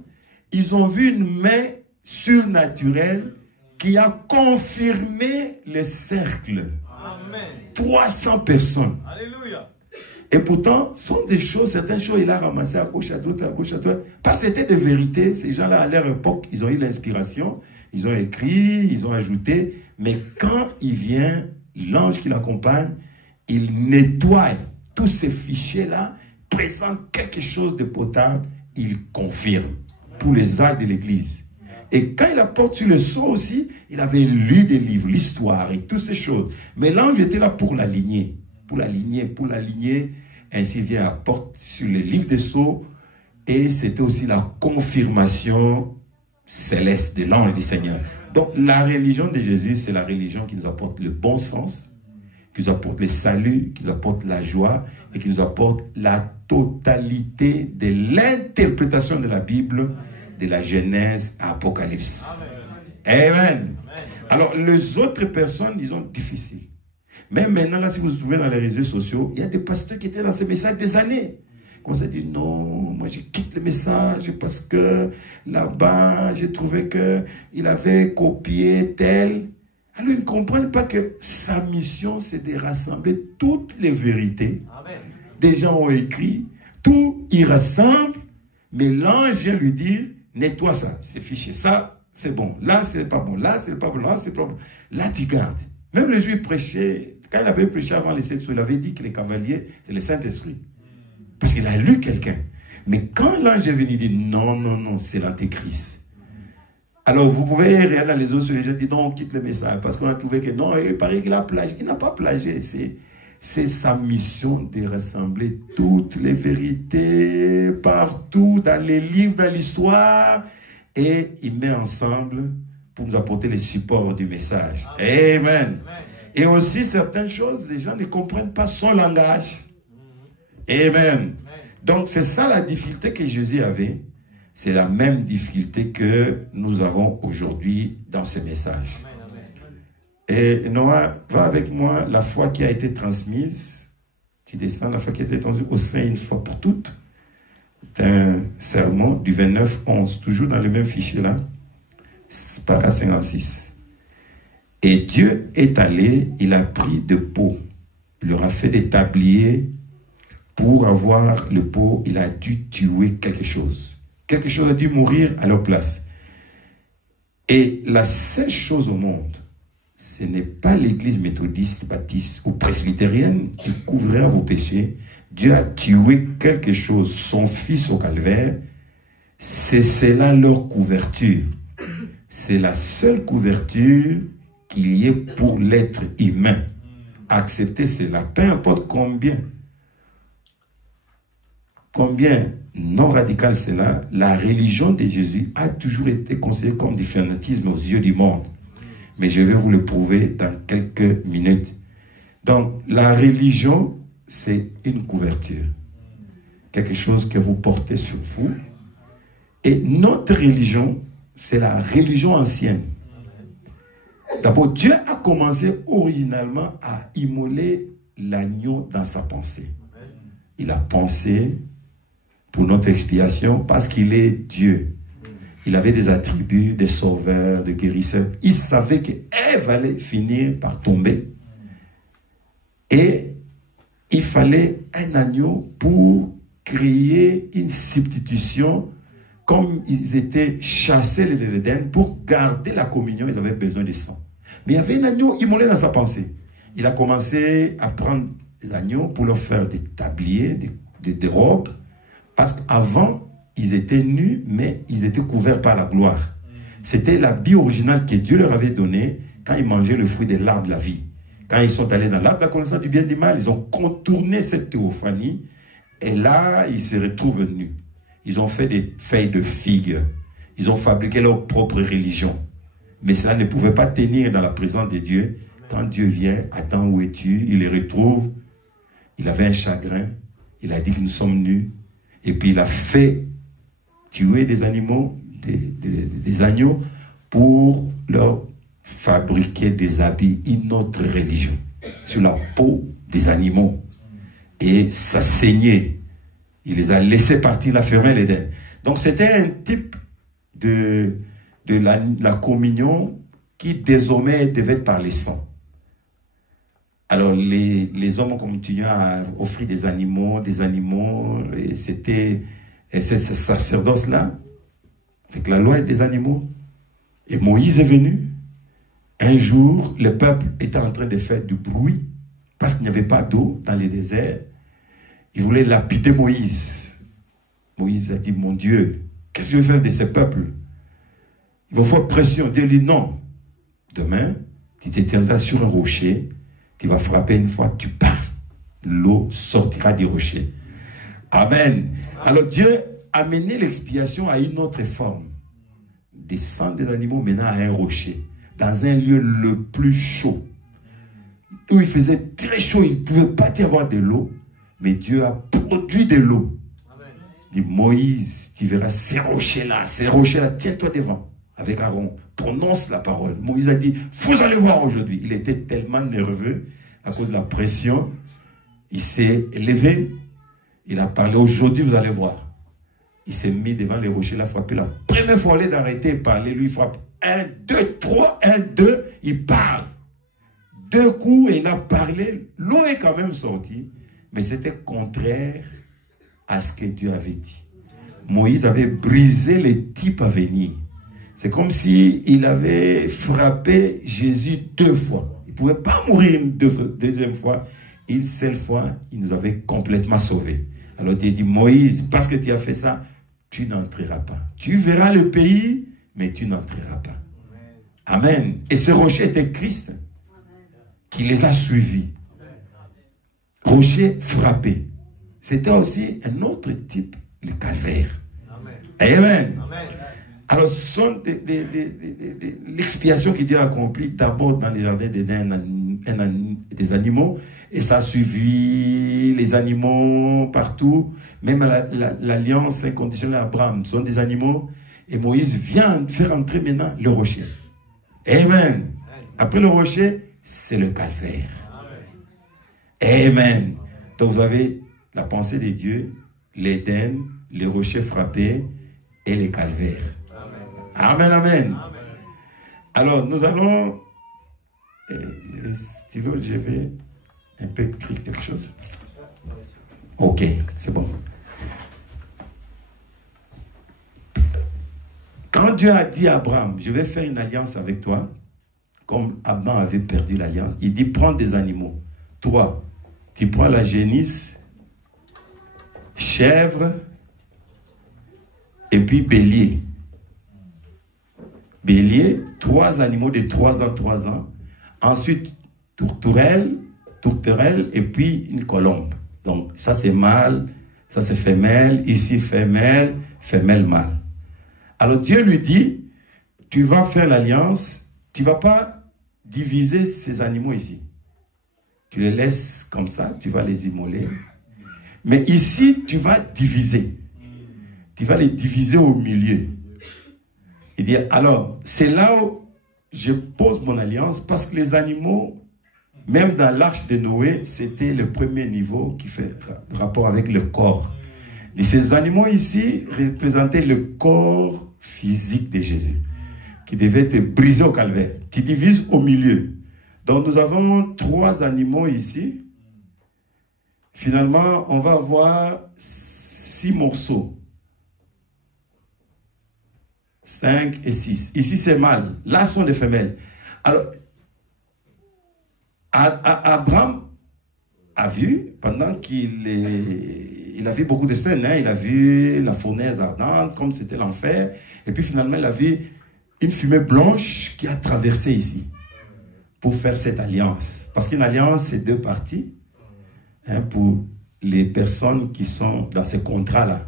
ils ont vu une main surnaturelle qui a confirmé le cercle. Amen. 300 personnes. Alléluia. Et pourtant, ce sont des choses, certaines choses, il a ramassé à gauche, à droite, à gauche, à droite. Parce que c'était des vérités. Ces gens-là, à leur époque, ils ont eu l'inspiration, ils ont écrit, ils ont ajouté. Mais quand il vient, l'ange qui l'accompagne, il nettoie tous ces fichiers-là, présente quelque chose de potable, il confirme pour les âges de l'Église. Et quand il apporte sur le sceau aussi, il avait lu des livres, l'histoire et toutes ces choses. Mais l'ange était là pour l'aligner. Pour l'aligner. Ainsi, il vient apporte sur les livres des sceaux. Et c'était aussi la confirmation céleste de l'ange du Seigneur. Donc, la religion de Jésus, c'est la religion qui nous apporte le bon sens, qui nous apporte le salut, qui nous apporte la joie et qui nous apporte la totalité de l'interprétation de la Bible, de la Genèse à Apocalypse. Amen. Amen. Alors, les autres personnes, disons, difficiles. Mais maintenant, là, si vous vous souvenez dans les réseaux sociaux, il y a des pasteurs qui étaient dans ces messages des années. Comme ça, dit non, moi je quitte le message parce que là-bas, j'ai trouvé qu'il avait copié tel. Alors, ils ne comprennent pas que sa mission, c'est de rassembler toutes les vérités. Amen. Des gens ont écrit, tout il rassemble, mais l'ange vient lui dire, nettoie ça, c'est fichier, ça, c'est bon, là, c'est pas bon, là, c'est pas bon, là, c'est pas bon. Là, tu gardes. Même le juif prêchait, quand il avait prêché avant les 7 jours, il avait dit que les cavaliers, c'est le Saint-Esprit. Parce qu'il a lu quelqu'un. Mais quand l'ange est venu, il dit, non, non, non, c'est l'antéchrist. Alors, vous pouvez regarder dans les autres sur les gens, dire, non, on quitte le message, parce qu'on a trouvé que, non, il paraît qu'il a plagié. Il n'a pas plagié, c'est sa mission de rassembler toutes les vérités partout, dans les livres, dans l'histoire, et il met ensemble pour nous apporter les supports du message. Amen. Amen. Et aussi, certaines choses, les gens ne comprennent pas son langage. Amen. Amen. Donc, c'est ça la difficulté que Jésus avait. C'est la même difficulté que nous avons aujourd'hui dans ces messages. Et Noah, va avec moi, la foi qui a été transmise. Tu descends, la foi qui a été transmise au sein une fois pour toutes. C'est un sermon du 29-11, toujours dans le même fichier là. Para 56. Et Dieu est allé, il a pris de peau, il leur a fait des tabliers. Pour avoir le pot, il a dû tuer quelque chose. Quelque chose a dû mourir à leur place. Et la seule chose au monde, ce n'est pas l'église méthodiste, baptiste ou presbytérienne qui couvrira vos péchés. Dieu a tué quelque chose, son fils au calvaire. C'est cela leur couverture. C'est la seule couverture qu'il y ait pour l'être humain. Accepter cela, peu importe combien non radical c'est là, la religion de Jésus a toujours été considérée comme du fanatisme aux yeux du monde. Mais je vais vous le prouver dans quelques minutes. Donc, la religion, c'est une couverture. Quelque chose que vous portez sur vous. Et notre religion, c'est la religion ancienne. D'abord, Dieu a commencé originalement à immoler l'agneau dans sa pensée. Il a pensé pour notre expiation parce qu'il est Dieu. Il avait des attributs de sauveur, de guérisseur. Il savait qu'Ève allait finir par tomber. Et il fallait un agneau pour créer une substitution. Comme ils étaient chassés de l'Éden, pour garder la communion, ils avaient besoin de sang. Mais il y avait un agneau immolé dans sa pensée. Il a commencé à prendre des agneaux pour leur faire des tabliers, des robes. Parce qu'avant, ils étaient nus, mais ils étaient couverts par la gloire. C'était l'habit original que Dieu leur avait donné quand ils mangeaient le fruit de l'arbre de la vie. Quand ils sont allés dans l'arbre de la connaissance du bien et du mal, ils ont contourné cette théophanie. Et là, ils se retrouvent nus. Ils ont fait des feuilles de figues. Ils ont fabriqué leur propre religion. Mais cela ne pouvait pas tenir dans la présence de Dieu. Quand Dieu vient, attends, où es-tu? Il les retrouve. Il avait un chagrin. Il a dit que nous sommes nus. Et puis il a fait tuer des animaux, des agneaux, pour leur fabriquer des habits, une autre religion, sur la peau des animaux. Et ça saignait. Il les a laissés partir, la fermé l'Éden. Donc c'était un type de la communion qui désormais devait être par les sang. Alors les hommes ont continué à offrir des animaux, et c'était ce sacerdoce-là, avec la loi des animaux. Et Moïse est venu. Un jour, le peuple était en train de faire du bruit, parce qu'il n'y avait pas d'eau dans les déserts. Il voulait lapider Moïse. Moïse a dit, mon Dieu, qu'est-ce que je vais faire de ce peuple? Il va faire pression. Dieu dit, non. Demain, tu te tiendras sur un rocher, tu vas frapper une fois, tu pars. L'eau sortira du rocher. Amen. Alors Dieu a mené l'expiation à une autre forme. Des sangs des animaux menant à un rocher, dans un lieu le plus chaud, où il faisait très chaud, il ne pouvait pas y avoir de l'eau, mais Dieu a produit de l'eau. Il dit, Moïse, tu verras ces rochers-là, tiens-toi devant, avec Aaron, prononce la parole. Moïse a dit, vous allez voir aujourd'hui. Il était tellement nerveux à cause de la pression, il s'est élevé, il a parlé, aujourd'hui vous allez voir. Il s'est mis devant les rochers, il a frappé la première fois, au lieu d'arrêter et parler, lui il frappe 1, 2, 3, 1, 2, il parle. 2 coups et il a parlé, l'eau est quand même sortie, mais c'était contraire à ce que Dieu avait dit. Moïse avait brisé les types à venir. C'est comme s'il avait frappé Jésus 2 fois. Il ne pouvait pas mourir une deuxième fois. Une seule fois, il nous avait complètement sauvés. Alors Dieu dit, Moïse, parce que tu as fait ça, tu n'entreras pas. Tu verras le pays, mais tu n'entreras pas. Amen. Et ce rocher était Christ qui les a suivis. Rocher frappé. C'était aussi un autre type, le calvaire. Amen. Alors, ce sont l'expiation que Dieu a accomplie d'abord dans les jardins d'Éden des animaux, et ça a suivi les animaux partout, même l'alliance inconditionnelle d'Abraham sont des animaux, et Moïse vient faire entrer maintenant le rocher. Amen. Après le rocher, c'est le calvaire. Amen. Donc vous avez la pensée de Dieu, l'Éden, les rochers frappés et les calvaires. Amen, amen. Alors, nous allons... stylo, je vais un peu écrire quelque chose. Ok, c'est bon. Quand Dieu a dit à Abraham, je vais faire une alliance avec toi, comme Abraham avait perdu l'alliance, il dit, prends des animaux. Toi, tu prends la génisse, chèvre, et puis bélier. Bélier, 3 animaux de 3 ans, 3 ans. Ensuite, tourterelle, et puis une colombe. Donc, ça c'est mâle, ça c'est femelle, ici femelle, mâle. Alors Dieu lui dit, tu vas faire l'alliance, tu ne vas pas diviser ces animaux ici. Tu les laisses comme ça, tu vas les immoler. Mais ici, tu vas diviser. Tu vas les diviser au milieu. Il dit, alors, c'est là où je pose mon alliance, parce que les animaux, même dans l'arche de Noé, c'était le premier niveau qui fait rapport avec le corps. Et ces animaux ici représentaient le corps physique de Jésus, qui devait être brisé au calvaire. Tu divises au milieu. Donc nous avons 3 animaux ici. Finalement, on va avoir 6 morceaux. 5 et 6. Ici, c'est mâle. Là, sont les femelles. Alors, Abraham a vu, pendant il a vu beaucoup de scènes, hein, il a vu la fournaise ardente, comme c'était l'enfer. Et puis, finalement, il a vu une fumée blanche qui a traversé ici pour faire cette alliance. Parce qu'une alliance, c'est 2 parties, hein, pour les personnes qui sont dans ces contrats-là.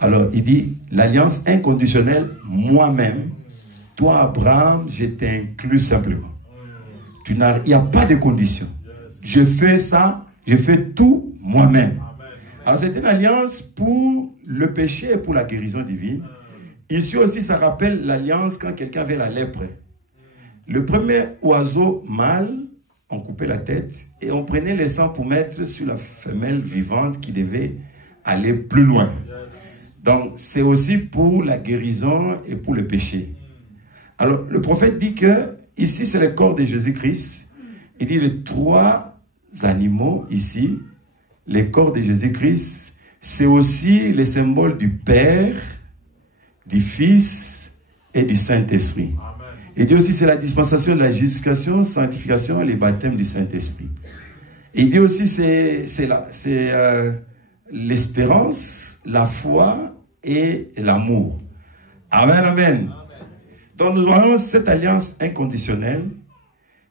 Alors, il dit, l'alliance inconditionnelle, moi-même, toi, Abraham, je t'inclus simplement. Il n'y a pas de conditions. Je fais ça, je fais tout moi-même. Alors, c'est une alliance pour le péché et pour la guérison divine. Ici aussi, ça rappelle l'alliance quand quelqu'un avait la lèpre. Le premier oiseau mâle, on coupait la tête et on prenait le sang pour mettre sur la femelle vivante qui devait aller plus loin. Donc, c'est aussi pour la guérison et pour le péché. Alors, le prophète dit que ici c'est le corps de Jésus-Christ. Il dit les trois animaux ici, les corps de Jésus-Christ, c'est aussi le symbole du Père, du Fils et du Saint-Esprit. Il dit aussi c'est la dispensation de la justification, sanctification et les baptêmes du Saint-Esprit. Il dit aussi c'est l'espérance, la foi et l'amour. Amen, amen. Donc nous avons cette alliance inconditionnelle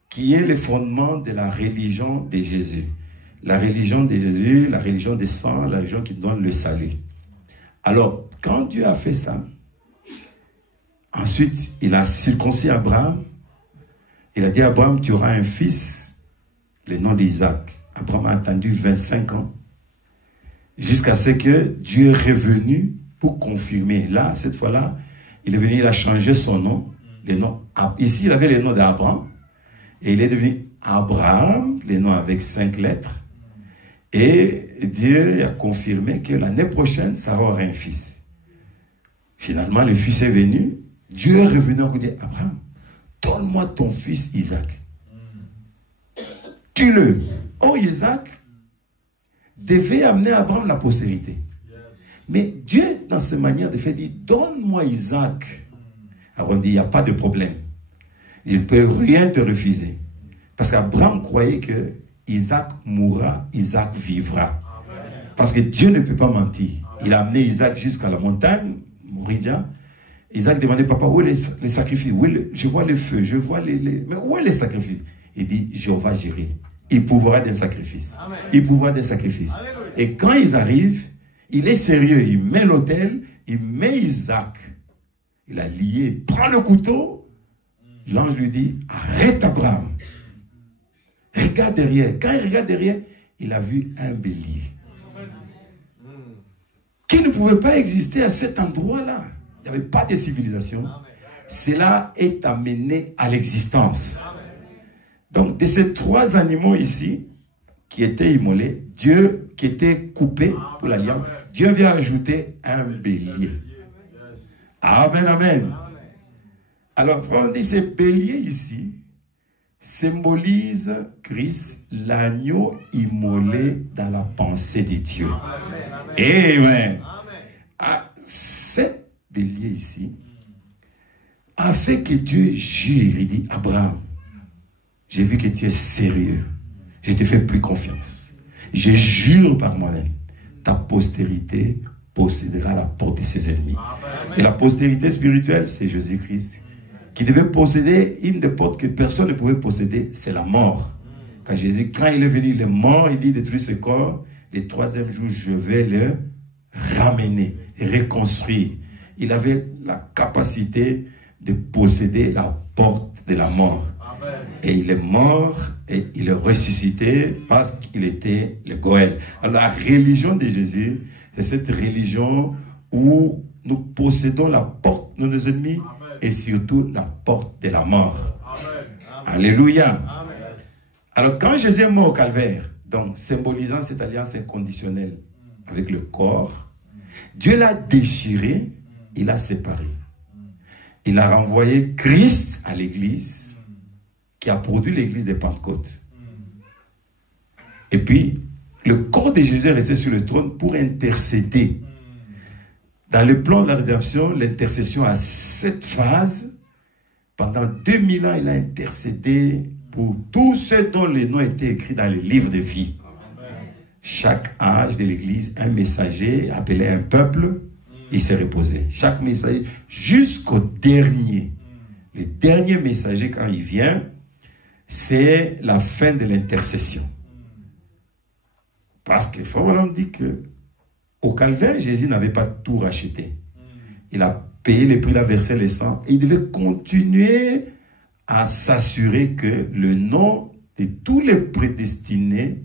qui est le fondement de la religion de Jésus. La religion de Jésus, la religion des saints, la religion qui donne le salut. Alors, quand Dieu a fait ça, ensuite, il a circoncis Abraham. Il a dit à Abraham, tu auras un fils, le nom d'Isaac. Abraham a attendu 25 ans, jusqu'à ce que Dieu est revenu pour confirmer. Là, cette fois-là, il est venu, il a changé son nom. Le nom. Ici, il avait le nom d'Abraham. Et il est devenu Abraham, le nom avec 5 lettres. Et Dieu a confirmé que l'année prochaine, Sarah aura un fils. Finalement, le fils est venu. Dieu est revenu et dit, Abraham, donne-moi ton fils Isaac. Tue-le. Oh, Isaac devait amener à Abraham la postérité. Mais Dieu, dans sa manière de faire, dit, donne-moi Isaac. Abraham dit, il n'y a pas de problème. Il ne peut rien te refuser. Parce qu'Abraham croyait que Isaac mourra, Isaac vivra. Parce que Dieu ne peut pas mentir. Il a amené Isaac jusqu'à la montagne, Moridia. Isaac demandait, papa, où est les sacrifices? Je vois le feu, je vois les... Mais où est les sacrifices? Il dit, Jéhovah Jireh. Il pourvoira des sacrifices. Il pourvoira des sacrifices. Et quand ils arrivent, il est sérieux. Il met l'autel, il met Isaac. Il a lié, prend le couteau. L'ange lui dit, arrête Abraham. Regarde derrière. Quand il regarde derrière, il a vu un bélier. Qui ne pouvait pas exister à cet endroit-là. Il n'y avait pas de civilisation. Cela est amené à l'existence. Donc, de ces trois animaux ici, qui étaient immolés, Dieu, qui était coupé pour l'alliance, Dieu vient ajouter un bélier. Amen, amen. Alors, on dit ces béliers ici symbolise Christ, l'agneau immolé dans la pensée de Dieu. Amen. Ah, cet bélier ici a fait que Dieu jure. Il dit, Abraham, j'ai vu que tu es sérieux. Je te fais plus confiance. Je jure par moi-même, ta postérité possédera la porte de ses ennemis. Et la postérité spirituelle, c'est Jésus-Christ, qui devait posséder une des portes que personne ne pouvait posséder, c'est la mort. Quand Jésus, quand il est venu, il est mort, il dit détruire ce corps, le troisième jour, je vais le ramener, reconstruire. Il avait la capacité de posséder la porte de la mort. Et il est mort et il est ressuscité parce qu'il était le Goël. Alors la religion de Jésus, c'est cette religion où nous possédons la porte de nos ennemis et surtout la porte de la mort. Alléluia. Alors quand Jésus est mort au calvaire, donc symbolisant cette alliance inconditionnelle avec le corps, Dieu l'a déchiré, il l'a séparé. Il a renvoyé Christ à l'église, qui a produit l'église de Pentecôte. Et puis, le corps de Jésus est resté sur le trône pour intercéder. Dans le plan de la rédemption, l'intercession a 7 phases. Pendant 2000 ans, il a intercédé pour tous ceux dont les noms étaient écrits dans le livre de vie. Chaque âge de l'église, un messager appelait un peuple, il s'est reposé. Chaque messager, jusqu'au dernier. Le dernier messager, quand il vient, c'est la fin de l'intercession. Parce que Frère dit que au calvaire, Jésus n'avait pas tout racheté. Il a payé le prix, il a versé le sang. Et il devait continuer à s'assurer que le nom de tous les prédestinés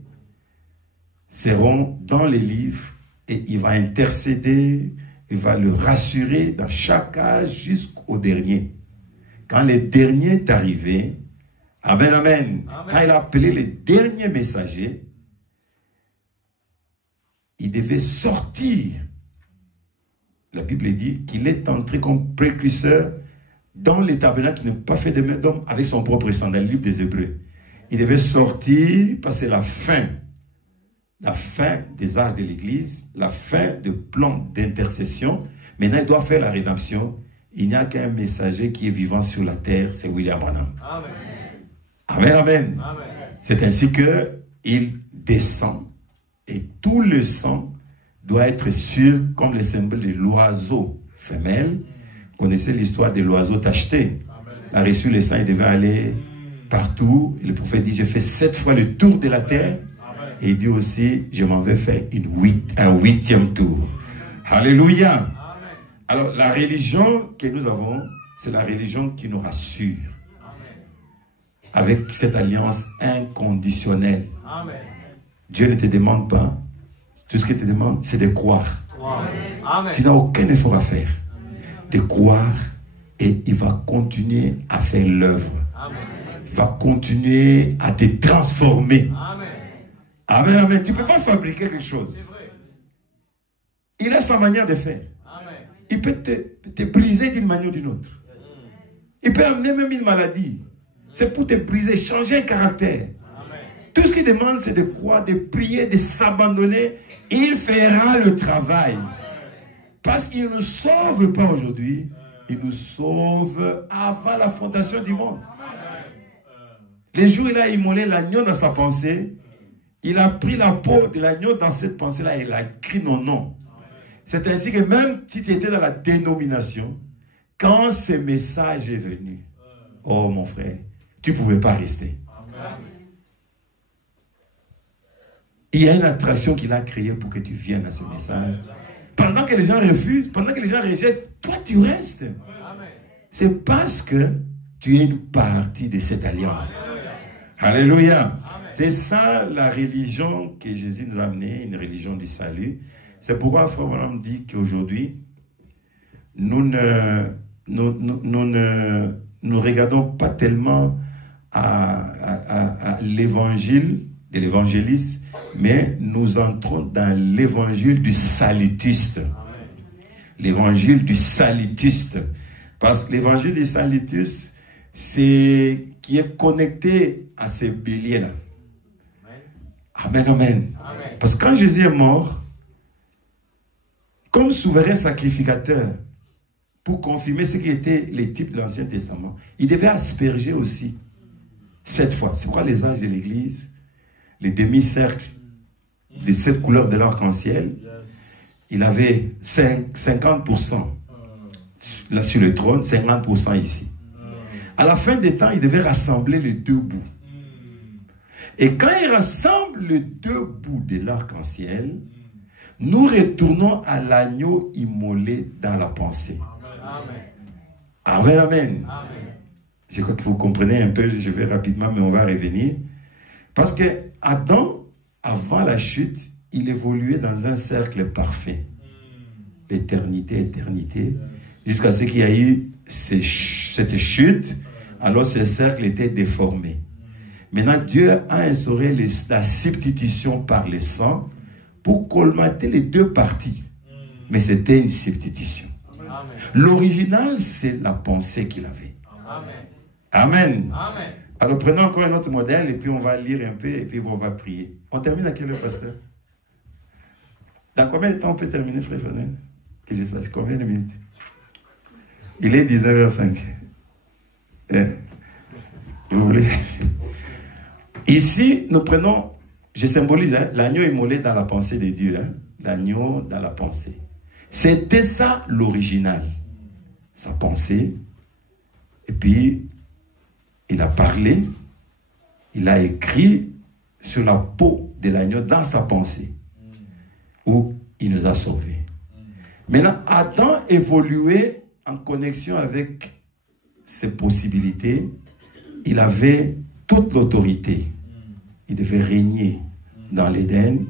seront dans les livres. Et il va intercéder, il va le rassurer dans chaque âge jusqu'au dernier. Quand le dernier est arrivé, amen, amen. Quand il a appelé les derniers messagers, il devait sortir. La Bible dit qu'il est entré comme précurseur dans les tabernacles qui n'est pas fait de main d'homme, avec son propre sang, dans le livre des Hébreux. Il devait sortir parce que la fin des âges de l'Église, la fin du plan d'intercession. Maintenant, il doit faire la rédemption. Il n'y a qu'un messager qui est vivant sur la terre, c'est William Branham. Amen. Amen, amen. Amen. C'est ainsi qu'il descend et tout le sang doit être sûr comme le symbole de l'oiseau femelle. Vous connaissez l'histoire de l'oiseau tacheté. Il a reçu le sang, il devait aller partout. Et le prophète dit, j'ai fait 7 fois le tour de la terre. Et il dit aussi, je m'en vais faire un 8e tour. Alléluia. Alors, la religion que nous avons, c'est la religion qui nous rassure. Avec cette alliance inconditionnelle. Amen. Dieu ne te demande pas. Tout ce qu'il te demande, c'est de croire. Amen. Tu n'as aucun effort à faire. De croire et il va continuer à faire l'œuvre. Il va continuer à te transformer. Amen. Amen, amen. Tu ne peux pas fabriquer quelque chose. Il a sa manière de faire. Il peut te briser d'une manière ou d'une autre. Il peut amener même une maladie. C'est pour te briser, changer un caractère. Amen. Tout ce qu'il demande, c'est de croire, de prier, de s'abandonner. Il fera le travail. Amen. Parce qu'il ne nous sauve pas aujourd'hui. Il nous sauve avant la fondation du monde. Amen. Les jours où il a immolé l'agneau dans sa pensée, il a pris la peau de l'agneau dans cette pensée-là et il a écrit nos noms. C'est ainsi que même si tu étais dans la dénomination, quand ce message est venu, oh mon frère, tu ne pouvais pas rester. Amen. Il y a une attraction qu'il a créée pour que tu viennes à ce message. Pendant que les gens refusent, pendant que les gens rejettent, toi tu restes. C'est parce que tu es une partie de cette alliance. Alléluia. C'est ça la religion que Jésus nous a amenée, une religion du salut. C'est pourquoi Frère Branham dit qu'aujourd'hui, nous ne regardons pas tellement à l'évangile de l'évangéliste, mais nous entrons dans l'évangile du salutiste. L'évangile du salutiste. Parce que l'évangile du salutiste, c'est qui est connecté à ces béliers-là. Amen, amen. Parce que quand Jésus est mort, comme souverain sacrificateur, pour confirmer ce qui était les types de l'Ancien Testament, il devait asperger aussi 7 fois. C'est pourquoi les âges de l'Église, les demi-cercles de 7 couleurs de l'arc-en-ciel, il avait 50% là sur le trône, 50% ici. À la fin des temps, il devait rassembler les 2 bouts. Et quand il rassemble les 2 bouts de l'arc-en-ciel, nous retournons à l'agneau immolé dans la pensée. Amen. Amen, amen. Je crois que vous comprenez un peu, je vais rapidement, mais on va revenir. Parce que Adam, avant la chute, il évoluait dans un cercle parfait. L'éternité, éternité. Jusqu'à ce qu'il y ait eu cette chute, alors ce cercle était déformé. Maintenant, Dieu a instauré la substitution par le sang pour colmater les 2 parties. Mais c'était une substitution. L'original, c'est la pensée qu'il avait. Amen. Amen. Alors, prenons encore un autre modèle et puis on va lire un peu et puis on va prier. On termine à quelle heure, pasteur? Dans combien de temps on peut terminer, frère Fadel? Que je sache combien de minutes? Il est 19h05. Vous voulez? Ici, nous prenons, je symbolise, l'agneau immolé dans la pensée de Dieu. L'agneau dans la pensée. C'était ça l'original. Sa pensée. Et puis, il a parlé. Il a écrit sur la peau de l'agneau dans sa pensée. Où il nous a sauvés. Maintenant, Adam évoluait en connexion avec ses possibilités. Il avait toute l'autorité. Il devait régner dans l'Éden.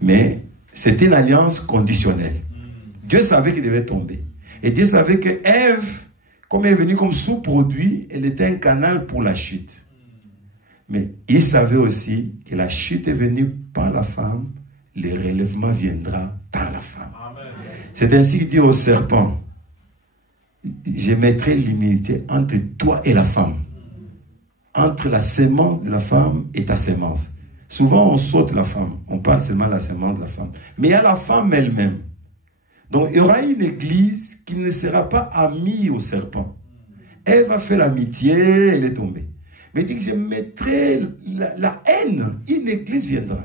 Mais c'était une alliance conditionnelle. Dieu savait qu'il devait tomber. Et Dieu savait que Ève, comme elle est venue comme sous-produit, elle était un canal pour la chute. Mais il savait aussi que la chute est venue par la femme, le relèvement viendra par la femme. C'est ainsi qu'il dit au serpent, je mettrai l'immunité entre toi et la femme. Entre la sémence de la femme et ta sémence. Souvent, on saute la femme. On parle seulement de la sémence de la femme. Mais il y a la femme elle-même. Donc, il y aura une église qui ne sera pas amie au serpent. Elle va faire l'amitié, elle est tombée. Mais il dit que je mettrai la haine. Une église viendra.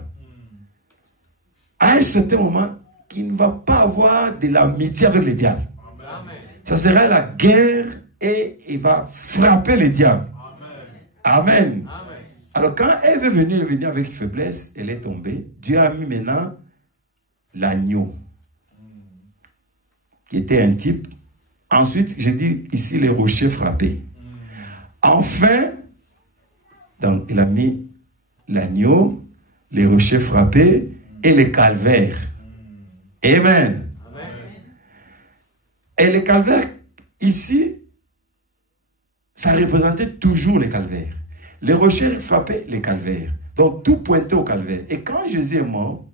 À un certain moment, qui ne va pas avoir de l'amitié avec le diable. Ça sera la guerre et il va frapper le diable. Amen. Alors quand elle veut venir avec faiblesse, elle est tombée. Dieu a mis maintenant l'agneau, qui était un type. Ensuite, j'ai dit ici les rochers frappés. Enfin, donc il a mis l'agneau, les rochers frappés et les calvaires. Amen. Et les calvaires, ici, ça représentait toujours les calvaires. Les rochers frappaient les calvaires. Donc tout pointait au calvaire. Et quand Jésus est mort,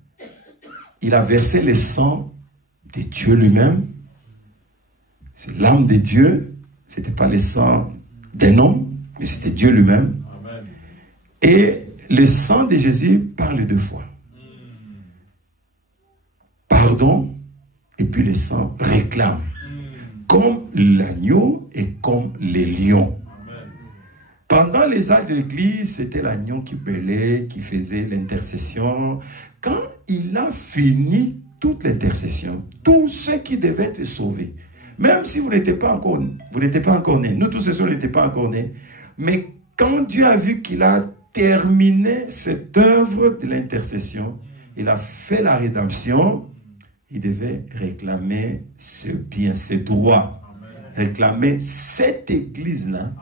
il a versé le sang de Dieu lui-même. C'est l'âme de Dieu. Ce n'était pas le sang d'un homme, mais c'était Dieu lui-même. Et le sang de Jésus parle deux fois. Pardon, et puis le sang réclame. Comme l'agneau et comme les lions. Pendant les âges de l'Église, c'était l'agneau qui bêlait, qui faisait l'intercession. Quand il a fini toute l'intercession, tous ceux qui devaient être sauvés, même si vous n'étiez pas encore nés, nous tous ceux-là n'étaient pas encore nés, mais quand Dieu a vu qu'il a terminé cette œuvre de l'intercession, il a fait la rédemption, il devait réclamer ce bien, ce droit. Réclamer cette église-là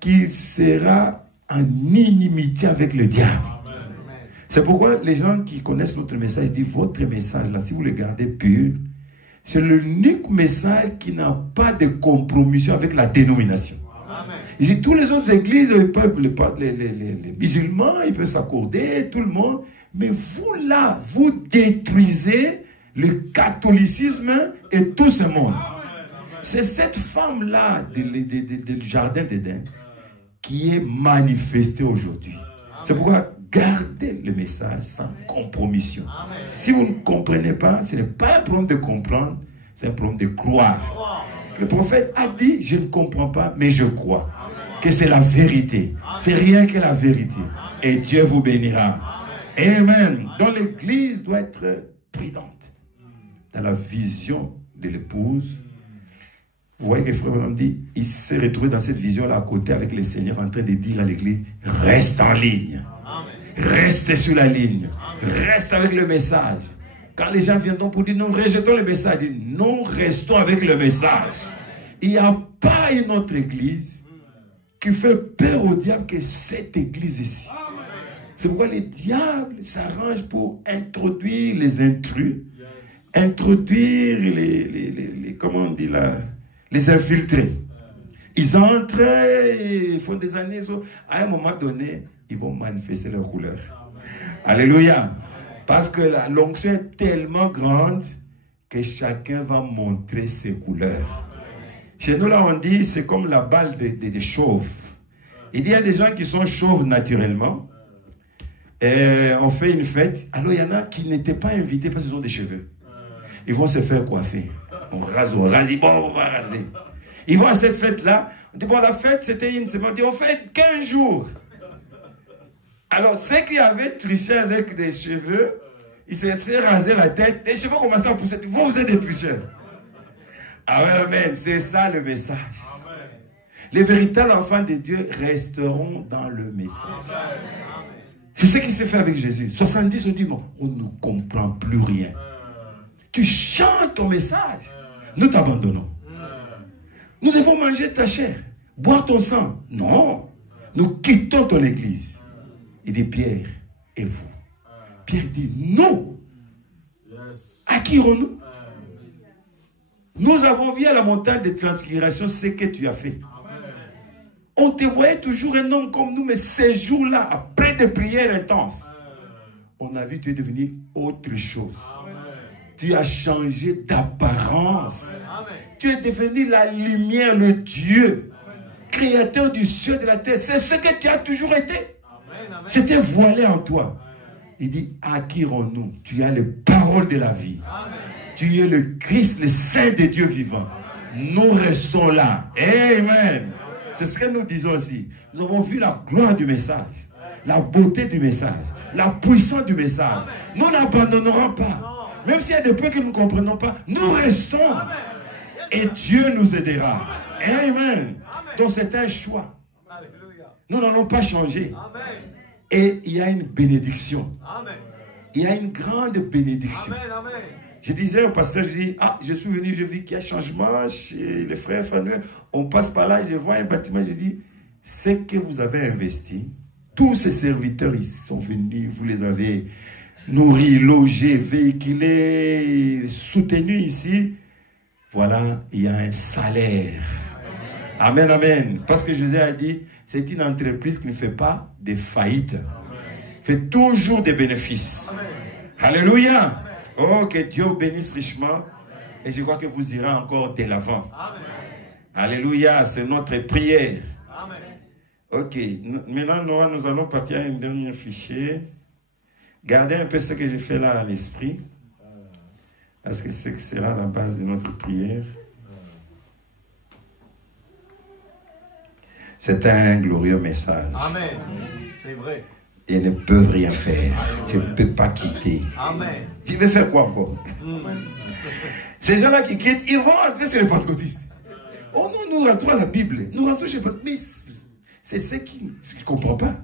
qui sera en inimitié avec le diable. C'est pourquoi les gens qui connaissent notre message disent, votre message là, si vous le gardez pur, c'est l'unique message qui n'a pas de compromission avec la dénomination. Ici, toutes les autres églises, les musulmans, ils peuvent s'accorder, tout le monde, mais vous là, vous détruisez le catholicisme et tout ce monde. C'est cette femme-là du jardin d'Éden qui est manifestée aujourd'hui. C'est pourquoi gardez le message sans compromission. Si vous ne comprenez pas, ce n'est pas un problème de comprendre, c'est un problème de croire. Le prophète a dit, je ne comprends pas, mais je crois que c'est la vérité. C'est rien que la vérité. Et Dieu vous bénira. Amen. Donc l'église doit être prudente dans la vision de l'épouse. Vous voyez que Frère Branham dit, il s'est retrouvé dans cette vision-là à côté avec le Seigneur en train de dire à l'église, reste en ligne. Reste sur la ligne. Reste avec le message. Quand les gens viendront pour dire, non, rejetons le message, dit, non, restons avec le message. Il n'y a pas une autre église qui fait peur au diable que cette église ici. C'est pourquoi les diables s'arrangent pour introduire les intrus, introduire comment on dit là, les infiltrés. Ils entrent, ils font des années, à un moment donné, ils vont manifester leur couleur. Alléluia. Parce que l'onction est tellement grande que chacun va montrer ses couleurs. Chez nous, là, on dit, c'est comme la balle des chauves. Il y a des gens qui sont chauves naturellement. Et on fait une fête. Alors, il y en a qui n'étaient pas invités parce qu'ils ont des cheveux. Ils vont se faire coiffer. On rase, bon, on va raser. Ils vont à cette fête-là. On dit, bon, la fête, c'était une semaine. On dit, on fait 15 jours. Alors, ceux qui avaient triché avec des cheveux, ils se sont rasés la tête. Les cheveux commençaient à pousser. Vous êtes des tricheurs. Amen. C'est ça le message. Amen. Les véritables enfants de Dieu resteront dans le message. C'est ce qui s'est fait avec Jésus. 70 ont dit, bon, on ne comprend plus rien. Tu chantes ton message. Nous t'abandonnons. Nous devons manger ta chair, boire ton sang. Non. Nous quittons ton église. Il dit, Pierre, et vous? Pierre dit, non. À qui irons-nous? Nous avons vu à la montagne de transfiguration ce que tu as fait. On te voyait toujours un homme comme nous, mais ces jours-là, après des prières intenses, on a vu que tu es devenu autre chose. Tu as changé d'apparence. Tu es devenu la lumière, le Dieu, créateur du ciel et de la terre. C'est ce que tu as toujours été. C'était voilé en toi. Il dit, à qui irons-nous? Tu as les paroles de la vie. Tu es le Christ, le Saint de Dieu vivant. Nous restons là. Amen. C'est ce que nous disons aussi. Nous avons vu la gloire du message, la beauté du message, la puissance du message. Nous n'abandonnerons pas. Même s'il y a des peu que nous ne comprenons pas, nous restons. Et Dieu nous aidera. Amen. Donc c'est un choix. Nous n'allons pas changer. Et il y a une bénédiction. Il y a une grande bénédiction. Je disais au pasteur, je dis, ah, je suis venu, je vis qu'il y a changement chez les frères Fanuel. On passe par là, je vois un bâtiment, je dis, c'est que vous avez investi. Tous ces serviteurs, ils sont venus, vous les avez nourris, logés, véhiculés, soutenus ici. Voilà, il y a un salaire. Amen, amen. Parce que Jésus a dit, c'est une entreprise qui ne fait pas de faillite. Fait toujours des bénéfices. Alléluia. Oh, que Dieu bénisse richement. Et je crois que vous irez encore de l'avant. Alléluia, c'est notre prière. Ok, maintenant nous allons partir à un dernier fichier. Gardez un peu ce que j'ai fait là à l'esprit. Parce que ce sera la base de notre prière. C'est un glorieux message. Amen. C'est vrai. Ils ne peuvent rien faire. Je ne peux pas quitter. Amen. Tu veux faire quoi encore? Ces gens-là qui quittent, ils vont entrer sur les pentecôtistes. Oh non, nous rentrons à la Bible. Nous rentrons chez les pentecôtistes. C'est ce qui ne comprend pas.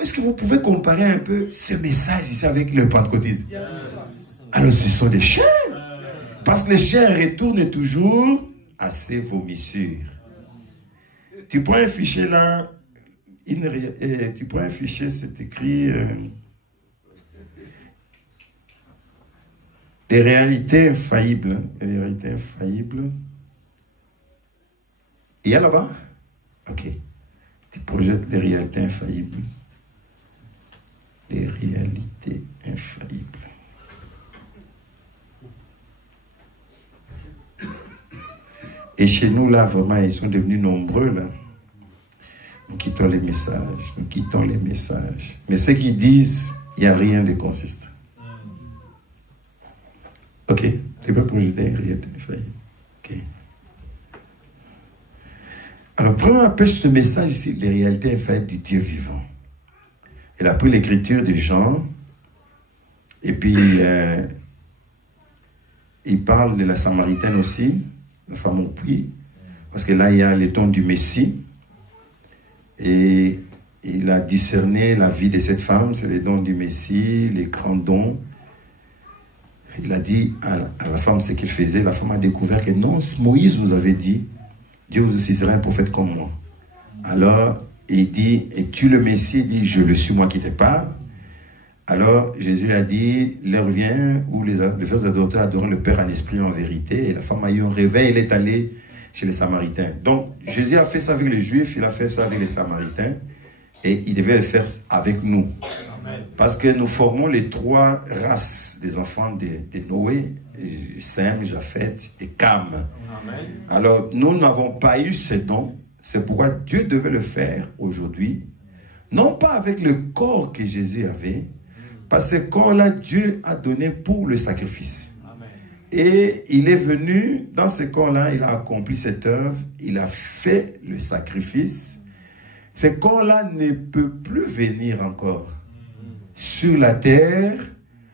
Est-ce que vous pouvez comparer un peu ce message ici avec le pentecôtisme? Alors ce sont des chiens. Parce que les chiens retournent toujours à ses vomissures. Tu prends un fichier là. Tu prends un fichier, c'est écrit des réalités infaillibles. Des réalités infaillibles. Il y a là-bas? Ok. Tu projettes des réalités infaillibles. Des réalités infaillibles. Et chez nous, là, vraiment, ils sont devenus nombreux, là. Nous quittons les messages, nous quittons les messages. Mais ceux qui disent, il n'y a rien de consistant. Ok, tu peux projeter une réalité infaillible. Ok. Alors, prenons un peu ce message ici, les réalités infaillibles du Dieu vivant. Il a pris l'écriture de Jean, et puis il parle de la Samaritaine aussi, la femme au puits, parce que là, il y a les dons du Messie. Et il a discerné la vie de cette femme, c'est les dons du Messie, les grands dons. Il a dit à la femme ce qu'il faisait. La femme a découvert que non, Moïse nous avait dit, Dieu vous suscitera un prophète comme moi. Alors, il dit, es-tu le Messie? Il dit, je le suis, moi qui te parle. Alors, Jésus a dit, l'heure vient où les vrais adorateurs adorent le Père en esprit et en vérité. Et la femme a eu un réveil, elle est allée chez les Samaritains. Donc, Jésus a fait ça avec les Juifs, il a fait ça avec les Samaritains, et il devait le faire avec nous. Amen. Parce que nous formons les trois races des enfants de Noé, Sem, Japheth et Cam. Amen. Alors, nous n'avons pas eu ce don, c'est pourquoi Dieu devait le faire aujourd'hui, non pas avec le corps que Jésus avait, parce que ce corps-là, Dieu a donné pour le sacrifice. Et il est venu, dans ce corps-là, il a accompli cette œuvre, il a fait le sacrifice. Ce corps-là ne peut plus venir encore sur la terre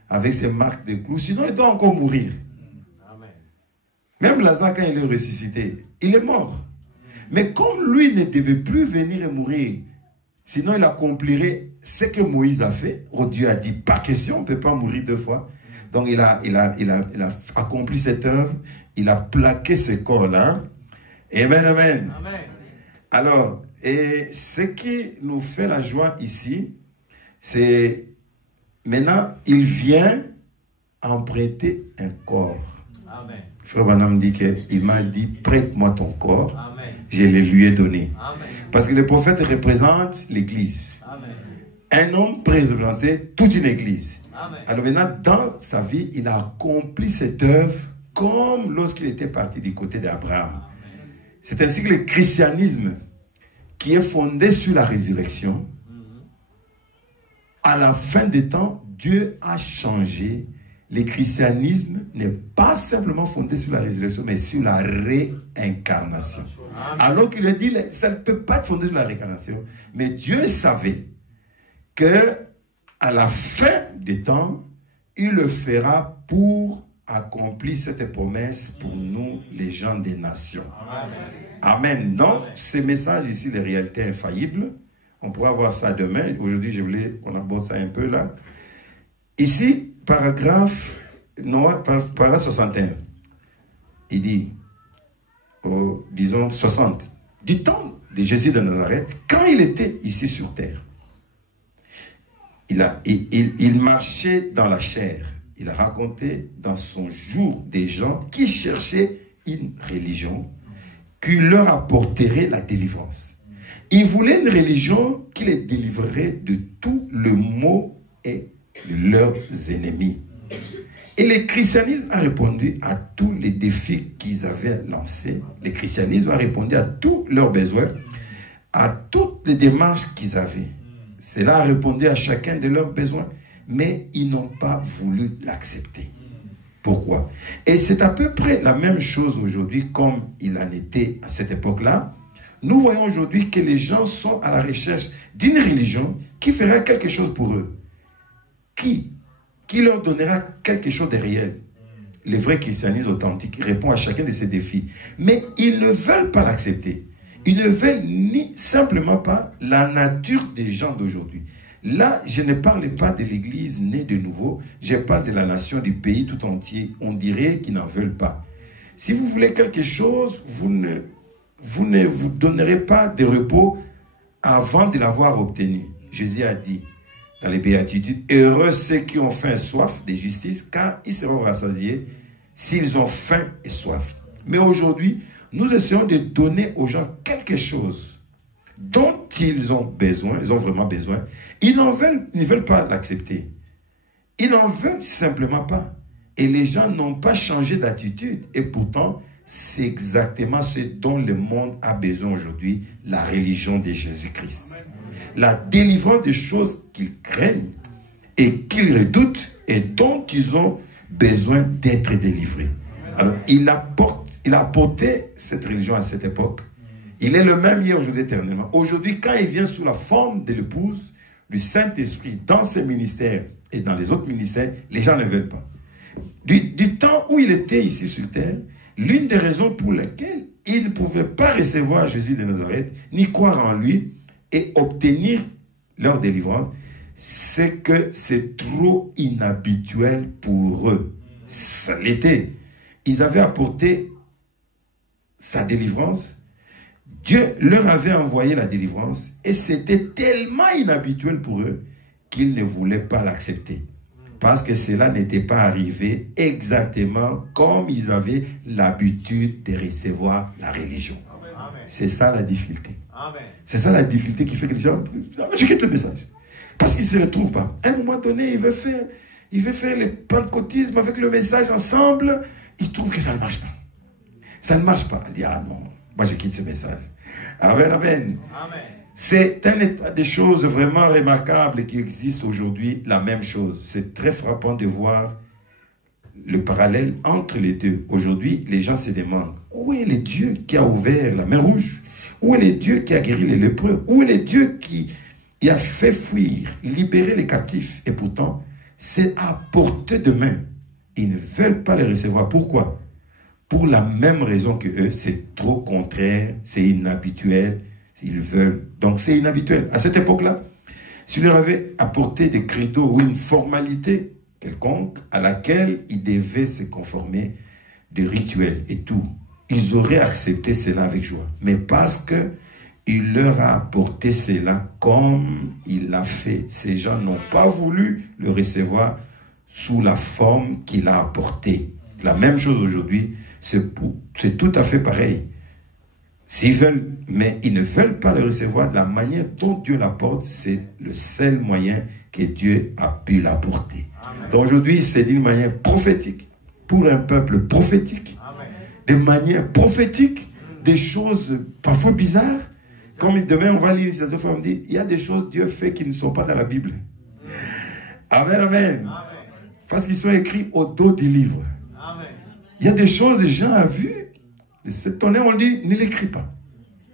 avec ses marques de clous, sinon il doit encore mourir. Même Lazare, quand il est ressuscité, il est mort. Mais comme lui ne devait plus venir et mourir, sinon il accomplirait ce que Moïse a fait. Oh, Dieu a dit, pas question, on ne peut pas mourir deux fois. Donc il a accompli cette œuvre, il a plaqué ce corps-là. Amen, amen. Amen. Alors, et ce qui nous fait la joie ici, c'est maintenant, il vient emprunter un corps. Amen. Frère Branham dit qu'il m'a dit, prête-moi ton corps. Amen. Je le lui ai donné. Amen. Parce que le prophète représente l'église. Un homme représente toute une église. Amen. Alors maintenant, dans sa vie, il a accompli cette œuvre comme lorsqu'il était parti du côté d'Abraham. C'est ainsi que le christianisme, qui est fondé sur la résurrection, à la fin des temps, Dieu a changé. Le christianisme n'est pas simplement fondé sur la résurrection, mais sur la réincarnation. Alors qu'il a dit, ça ne peut pas être fondé sur la réincarnation. Mais Dieu savait que à la fin des temps, il le fera pour accomplir cette promesse pour nous, les gens des nations. Amen. Amen. Donc, ces messages ici, les réalités infaillibles, on pourra voir ça demain. Aujourd'hui, je voulais qu'on aborde ça un peu là. Ici, paragraphe 61, il dit, disons 60, du temps de Jésus de Nazareth, quand il était ici sur terre, il marchait dans la chair. Il a raconté dans son jour des gens qui cherchaient une religion qui leur apporterait la délivrance. Il voulait une religion qui les délivrerait de tout le maux et de leurs ennemis. Et le christianisme a répondu à tous les défis qu'ils avaient lancés. Le christianisme a répondu à tous leurs besoins, à toutes les démarches qu'ils avaient. Cela a répondu à chacun de leurs besoins, mais ils n'ont pas voulu l'accepter. Pourquoi? Et c'est à peu près la même chose aujourd'hui comme il en était à cette époque-là. Nous voyons aujourd'hui que les gens sont à la recherche d'une religion qui fera quelque chose pour eux. Qui leur donnera quelque chose de réel. Le vrai christianisme authentique répond à chacun de ces défis. Mais ils ne veulent pas l'accepter. Ils ne veulent ni simplement pas la nature des gens d'aujourd'hui. Là, je ne parle pas de l'église née de nouveau, je parle de la nation, du pays tout entier. On dirait qu'ils n'en veulent pas. Si vous voulez quelque chose, vous ne vous donnerez pas de repos avant de l'avoir obtenu. Jésus a dit dans les béatitudes, heureux ceux qui ont faim et soif de justice, car ils seront rassasiés s'ils ont faim et soif. Mais aujourd'hui, nous essayons de donner aux gens quelque chose dont ils ont besoin, ils ont vraiment besoin. Ils ne veulent pas l'accepter. Ils n'en veulent simplement pas. Et les gens n'ont pas changé d'attitude. Et pourtant, c'est exactement ce dont le monde a besoin aujourd'hui, la religion de Jésus-Christ. La délivrance des choses qu'ils craignent et qu'ils redoutent et dont ils ont besoin d'être délivrés. Alors, il a apporté cette religion à cette époque. Il est le même hier, aujourd'hui, éternellement. Aujourd'hui, quand il vient sous la forme de l'épouse du Saint-Esprit dans ses ministères et dans les autres ministères, les gens ne veulent pas. Du temps où il était ici sur terre, l'une des raisons pour lesquelles il ne pouvait pas recevoir Jésus de Nazareth, ni croire en lui et obtenir leur délivrance, c'est que c'est trop inhabituel pour eux. Ça l'était. Ils avaient apporté sa délivrance. Dieu leur avait envoyé la délivrance et c'était tellement inhabituel pour eux qu'ils ne voulaient pas l'accepter. Parce que cela n'était pas arrivé exactement comme ils avaient l'habitude de recevoir la religion. C'est ça la difficulté. C'est ça la difficulté qui fait que les gens... Je quitte le message. Parce qu'ils ne se retrouvent pas. À un moment donné, il veut faire le pentecôtisme avec le message ensemble. Il trouve que ça ne marche pas. Ça ne marche pas. Il dit, ah non, moi je quitte ce message. Amen, amen. Amen. C'est un état de choses vraiment remarquable qui existe aujourd'hui, la même chose. C'est très frappant de voir le parallèle entre les deux. Aujourd'hui, les gens se demandent, où est le Dieu qui a ouvert la mer Rouge? Où est le Dieu qui a guéri les lépreux? Où est le Dieu qui a fait fuir, libérer les captifs? Et pourtant, c'est à portée de main. Ils ne veulent pas les recevoir. Pourquoi? Pour la même raison que eux, c'est trop contraire, c'est inhabituel. Ils veulent. Donc c'est inhabituel. À cette époque-là, si on leur avait apporté des credos ou une formalité quelconque à laquelle ils devaient se conformer, des rituels et tout, ils auraient accepté cela avec joie. Mais parce que il leur a apporté cela comme il l'a fait, ces gens n'ont pas voulu le recevoir sous la forme qu'il a apporté. La même chose aujourd'hui, c'est tout à fait pareil. S'ils veulent, mais ils ne veulent pas le recevoir de la manière dont Dieu l'apporte, c'est le seul moyen que Dieu a pu l'apporter. Donc aujourd'hui, c'est d'une manière prophétique pour un peuple prophétique, des manières prophétiques, des choses parfois bizarres. Comme demain, on va lire cette fois, on dit, il y a des choses que Dieu fait qui ne sont pas dans la Bible. Amen, amen. Parce qu'ils sont écrits au dos du livre. Il y a des choses que Jean a vues. Ton âme, on dit, ne l'écris pas.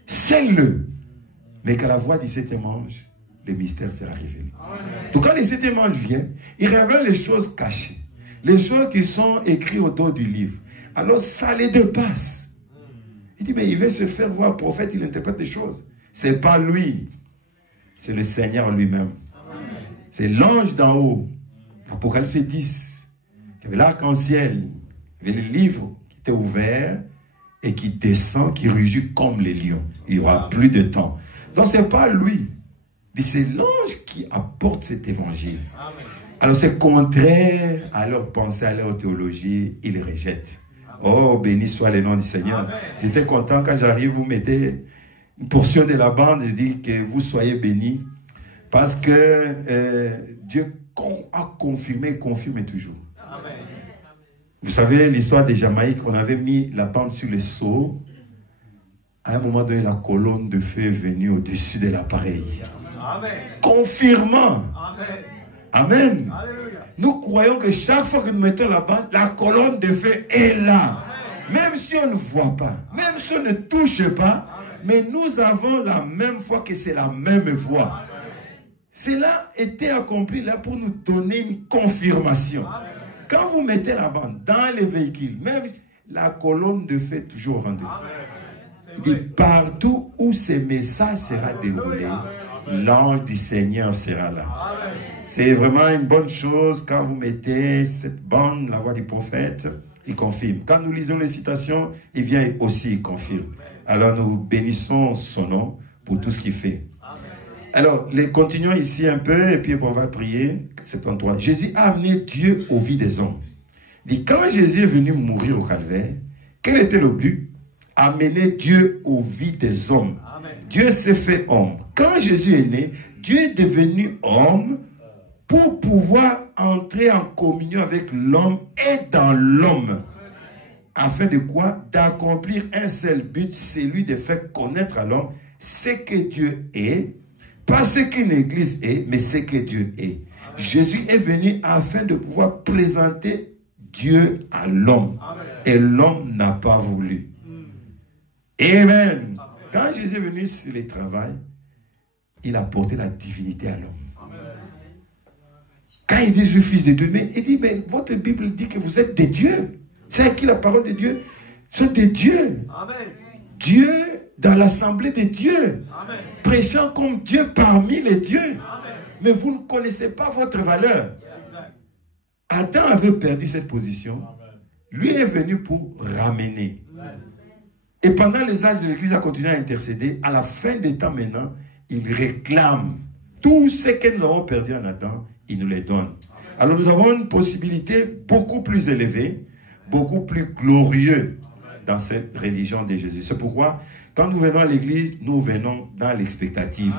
Scelle-le. Mais qu'à la voix du septième ange, le mystère sera révélé. Donc quand le septième ange vient, il révèle les choses cachées. Les choses qui sont écrites au dos du livre. Alors ça les dépasse. Il dit, mais il veut se faire voir prophète, il interprète des choses. Ce n'est pas lui. C'est le Seigneur lui-même. C'est l'ange d'en haut. Apocalypse 10. Il y avait l'arc-en-ciel. Il y avait le livre qui était ouvert et qui descend, qui rugit comme les lions. Il n'y aura plus de temps. Donc ce n'est pas lui. C'est l'ange qui apporte cet évangile. Alors c'est contraire à leur pensée, à leur théologie. Ils les rejettent. Oh, béni soit le nom du Seigneur. J'étais content quand j'arrive, vous mettez une portion de la bande, je dis que vous soyez bénis. Parce que Dieu a confirmé, confirme toujours. Amen. Vous savez, l'histoire de Jamaïque, on avait mis la bande sur le seau. À un moment donné, la colonne de feu est venue au-dessus de l'appareil. Confirmant. Amen. Amen. Alléluia. Nous croyons que chaque fois que nous mettons la bande, la colonne de feu est là. Amen. Même si on ne voit pas, même si on ne touche pas, mais nous avons la même foi que c'est la même voix. Cela était accompli là pour nous donner une confirmation. Quand vous mettez la bande dans les véhicules, même la colonne de feu est toujours au rendez-vous. Et partout où ce message sera déroulé, l'ange du Seigneur sera là. C'est vraiment une bonne chose quand vous mettez cette bande, la voix du prophète, il confirme. Quand nous lisons les citations, il vient aussi, il confirme. Alors nous bénissons son nom pour tout ce qu'il fait. Alors, continuons ici un peu et puis on va prier. 73. Jésus a amené Dieu aux vies des hommes. Il dit, quand Jésus est venu mourir au calvaire, quel était le but? Amener Dieu aux vies des hommes. Amen. Dieu s'est fait homme. Quand Jésus est né, Dieu est devenu homme pour pouvoir entrer en communion avec l'homme et dans l'homme. Afin de quoi? D'accomplir un seul but, celui de faire connaître à l'homme ce que Dieu est. Pas ce qu'une église est, mais ce que Dieu est. Jésus est venu afin de pouvoir présenter Dieu à l'homme. Et l'homme n'a pas voulu. Amen. Quand Jésus est venu sur le travail, il a porté la divinité à l'homme. Quand il dit, je suis fils de Dieu, mais il dit, mais votre Bible dit que vous êtes des dieux. C'est à qui la parole de Dieu? Ce sont des dieux. Dieu dans l'assemblée des dieux. Amen. Prêchant comme Dieu parmi les dieux. Amen. Mais vous ne connaissez pas votre valeur. Adam avait perdu cette position. Amen. Lui est venu pour ramener. Amen. Et pendant les âges de l'Église, il a continué à intercéder. À la fin des temps maintenant, il réclame tout ce que nous avons perdu en Adam, il nous les donne. Amen. Alors nous avons une possibilité beaucoup plus élevée, beaucoup plus glorieuse dans cette religion de Jésus. C'est pourquoi quand nous venons à l'église, nous venons dans l'expectative.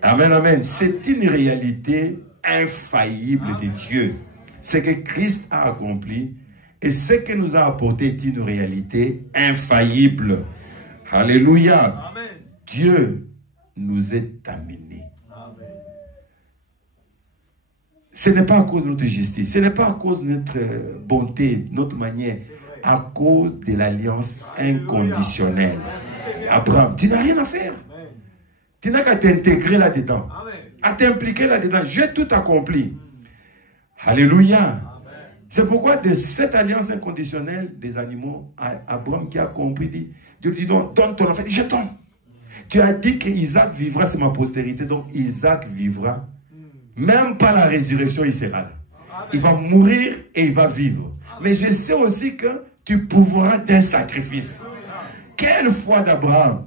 Amen, amen. C'est une réalité infaillible de Dieu. Ce que Christ a accompli et ce que nous a apporté est une réalité infaillible. Alléluia. Amen. Dieu nous est amené. Amen. Ce n'est pas à cause de notre justice, ce n'est pas à cause de notre bonté, de notre manière, à cause de l'alliance inconditionnelle. Abraham, tu n'as rien à faire. Tu n'as qu'à t'intégrer là-dedans, à t'impliquer là-dedans. J'ai tout accompli. Alléluia. C'est pourquoi de cette alliance inconditionnelle des animaux, Abraham qui a compris, dit, Dieu lui dit non, donne ton enfant. Je donne. Tu as dit qu'Isaac vivra, c'est ma postérité, donc Isaac vivra. Même par la résurrection, il sera là. Il va mourir et il va vivre. Mais je sais aussi que tu pourvoiras d'un sacrifice. Quelle foi d'Abraham!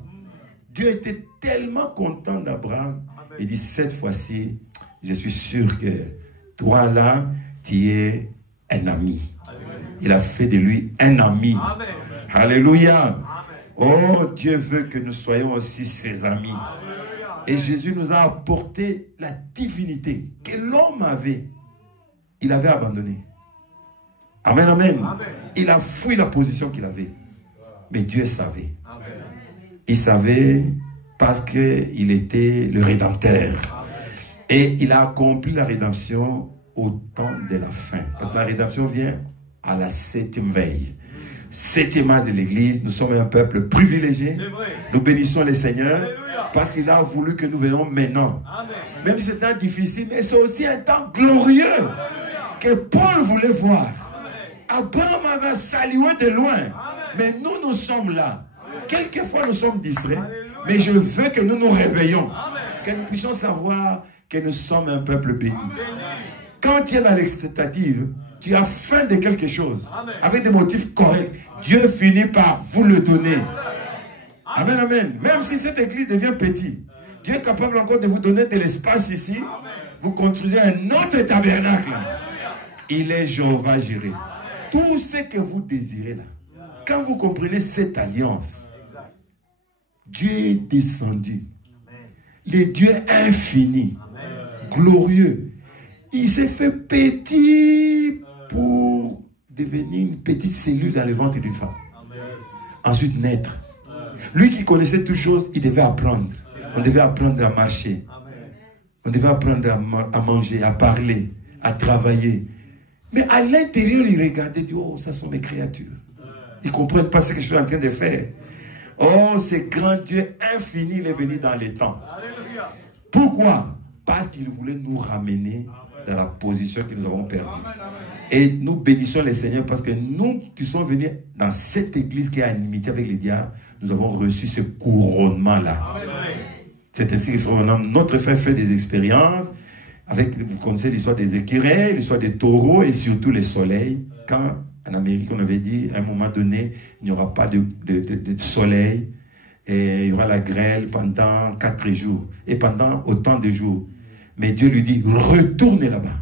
Dieu était tellement content d'Abraham. Il dit, cette fois-ci, je suis sûr que toi là, tu es un ami. Il a fait de lui un ami. Amen. Alléluia. Amen. Oh, Dieu veut que nous soyons aussi ses amis. Amen. Et Jésus nous a apporté la divinité que l'homme avait. Il avait abandonné. Amen, amen. Il a fui la position qu'il avait. Mais Dieu savait. Il savait parce qu'il était le Rédempteur. Et il a accompli la rédemption au temps de la fin. Parce que la rédemption vient à la 7e veille. 7e âge de l'Église. Nous sommes un peuple privilégié. Nous bénissons le Seigneur parce qu'il a voulu que nous venions maintenant. Même si c'est un temps difficile, mais c'est aussi un temps glorieux que Paul voulait voir. Abraham avait salué de loin. Mais nous sommes là. Quelquefois nous sommes distraits. Mais je veux que nous nous réveillons. Que nous puissions savoir que nous sommes un peuple béni. Quand tu es dans l'expectative, tu as faim de quelque chose. Avec des motifs corrects. Dieu finit par vous le donner. Amen, amen. Même si cette église devient petite, Dieu est capable encore de vous donner de l'espace ici. Vous construisez un autre tabernacle. Il est Jéhovah Jireh. Tout ce que vous désirez là, quand vous comprenez cette alliance, Dieu est descendu. Le Dieu infini, glorieux. Il s'est fait petit pour devenir une petite cellule dans le ventre d'une femme. Ensuite naître. Lui qui connaissait toutes choses, il devait apprendre. On devait apprendre à marcher. On devait apprendre à manger, à parler, à travailler. Mais à l'intérieur, il regardait, il dit, oh, ça sont mes créatures. Ils ne comprennent pas ce que je suis en train de faire. Oh, ce grand Dieu infini, il est venu dans les temps. Pourquoi? Parce qu'il voulait nous ramener dans la position que nous avons perdue. Et nous bénissons le Seigneur parce que nous qui sommes venus dans cette église qui a une amitié avec les diables, nous avons reçu ce couronnement-là. C'est ainsi que notre frère fait des expériences. Vous connaissez l'histoire des écureuils, l'histoire des taureaux et surtout les soleils. Quand en Amérique on avait dit à un moment donné, il n'y aura pas de soleil et il y aura la grêle pendant 4 jours et pendant autant de jours. Mais Dieu lui dit, retournez là-bas.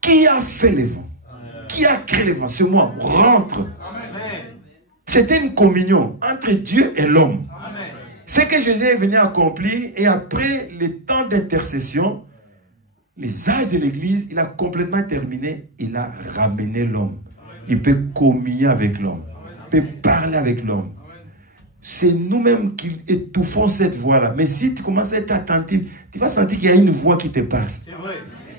Qui a fait les vents? Qui a créé les vents? C'est moi. Rentre. C'était une communion entre Dieu et l'homme. Ce que Jésus est venu accomplir et après les temps d'intercession, les âges de l'église, il a complètement terminé. Il a ramené l'homme. Il peut communier avec l'homme. Il peut parler avec l'homme. C'est nous-mêmes qui étouffons cette voix-là. Mais si tu commences à être attentif, tu vas sentir qu'il y a une voix qui te parle.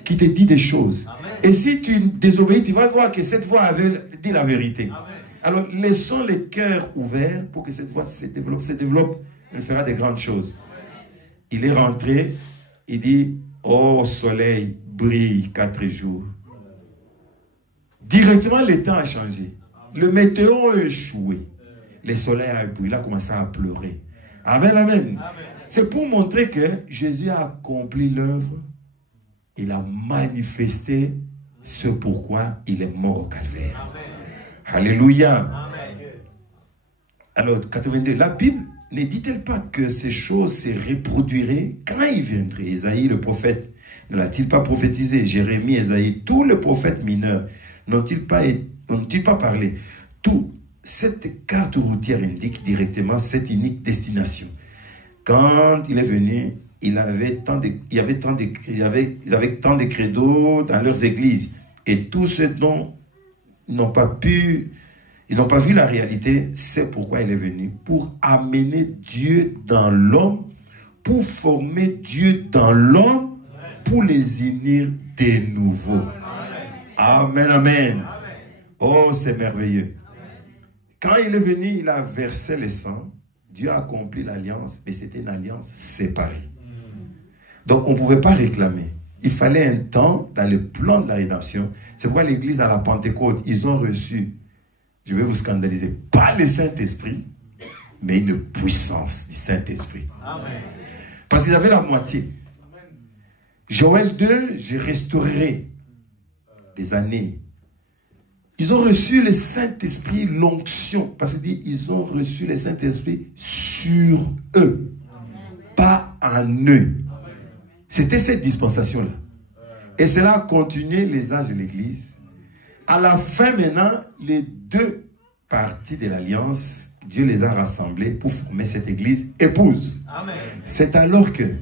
Qui te dit des choses. Amen. Et si tu désobéis, tu vas voir que cette voix avait dit la vérité. Amen. Alors, laissons les cœurs ouverts pour que cette voix se développe. Elle fera de grandes choses. Il est rentré, il dit, oh soleil, brille 4 jours. Directement, le temps a changé. Le météo a échoué. Le soleil a ébloui, il a commencé à pleurer. Amen, amen. Amen. C'est pour montrer que Jésus a accompli l'œuvre. Il a manifesté ce pourquoi il est mort au calvaire. Amen. Alléluia. Amen. Alors, 82, la Bible ne dit-elle pas que ces choses se reproduiraient quand il viendrait? Ésaïe, le prophète, ne l'a-t-il pas prophétisé? Jérémie, Ésaïe, tous les prophètes mineurs n'ont-ils pas parlé? Tout, cette carte routière indique directement cette unique destination. Quand il est venu, ils avaient tant de credos dans leurs églises. Et tous ceux dont ils n'ont pas vu la réalité, c'est pourquoi il est venu. Pour amener Dieu dans l'homme, pour former Dieu dans l'homme, pour les unir de nouveau. Amen, amen. Oh, c'est merveilleux. Quand il est venu, il a versé le sang. Dieu a accompli l'alliance, mais c'était une alliance séparée. Donc, on ne pouvait pas réclamer. Il fallait un temps dans le plan de la rédemption. C'est pourquoi l'église à la Pentecôte, ils ont reçu, je vais vous scandaliser, pas le Saint-Esprit, mais une puissance du Saint-Esprit. Parce qu'ils avaient la moitié. Joël 2, je restaurerai des années. Ils ont reçu le Saint-Esprit, l'onction. Parce qu'ils disent, ils ont reçu le Saint-Esprit sur eux, pas en eux. C'était cette dispensation-là. Et cela a continué les âges de l'Église. À la fin maintenant, les deux parties de l'Alliance, Dieu les a rassemblées pour former cette Église épouse. C'est alors que,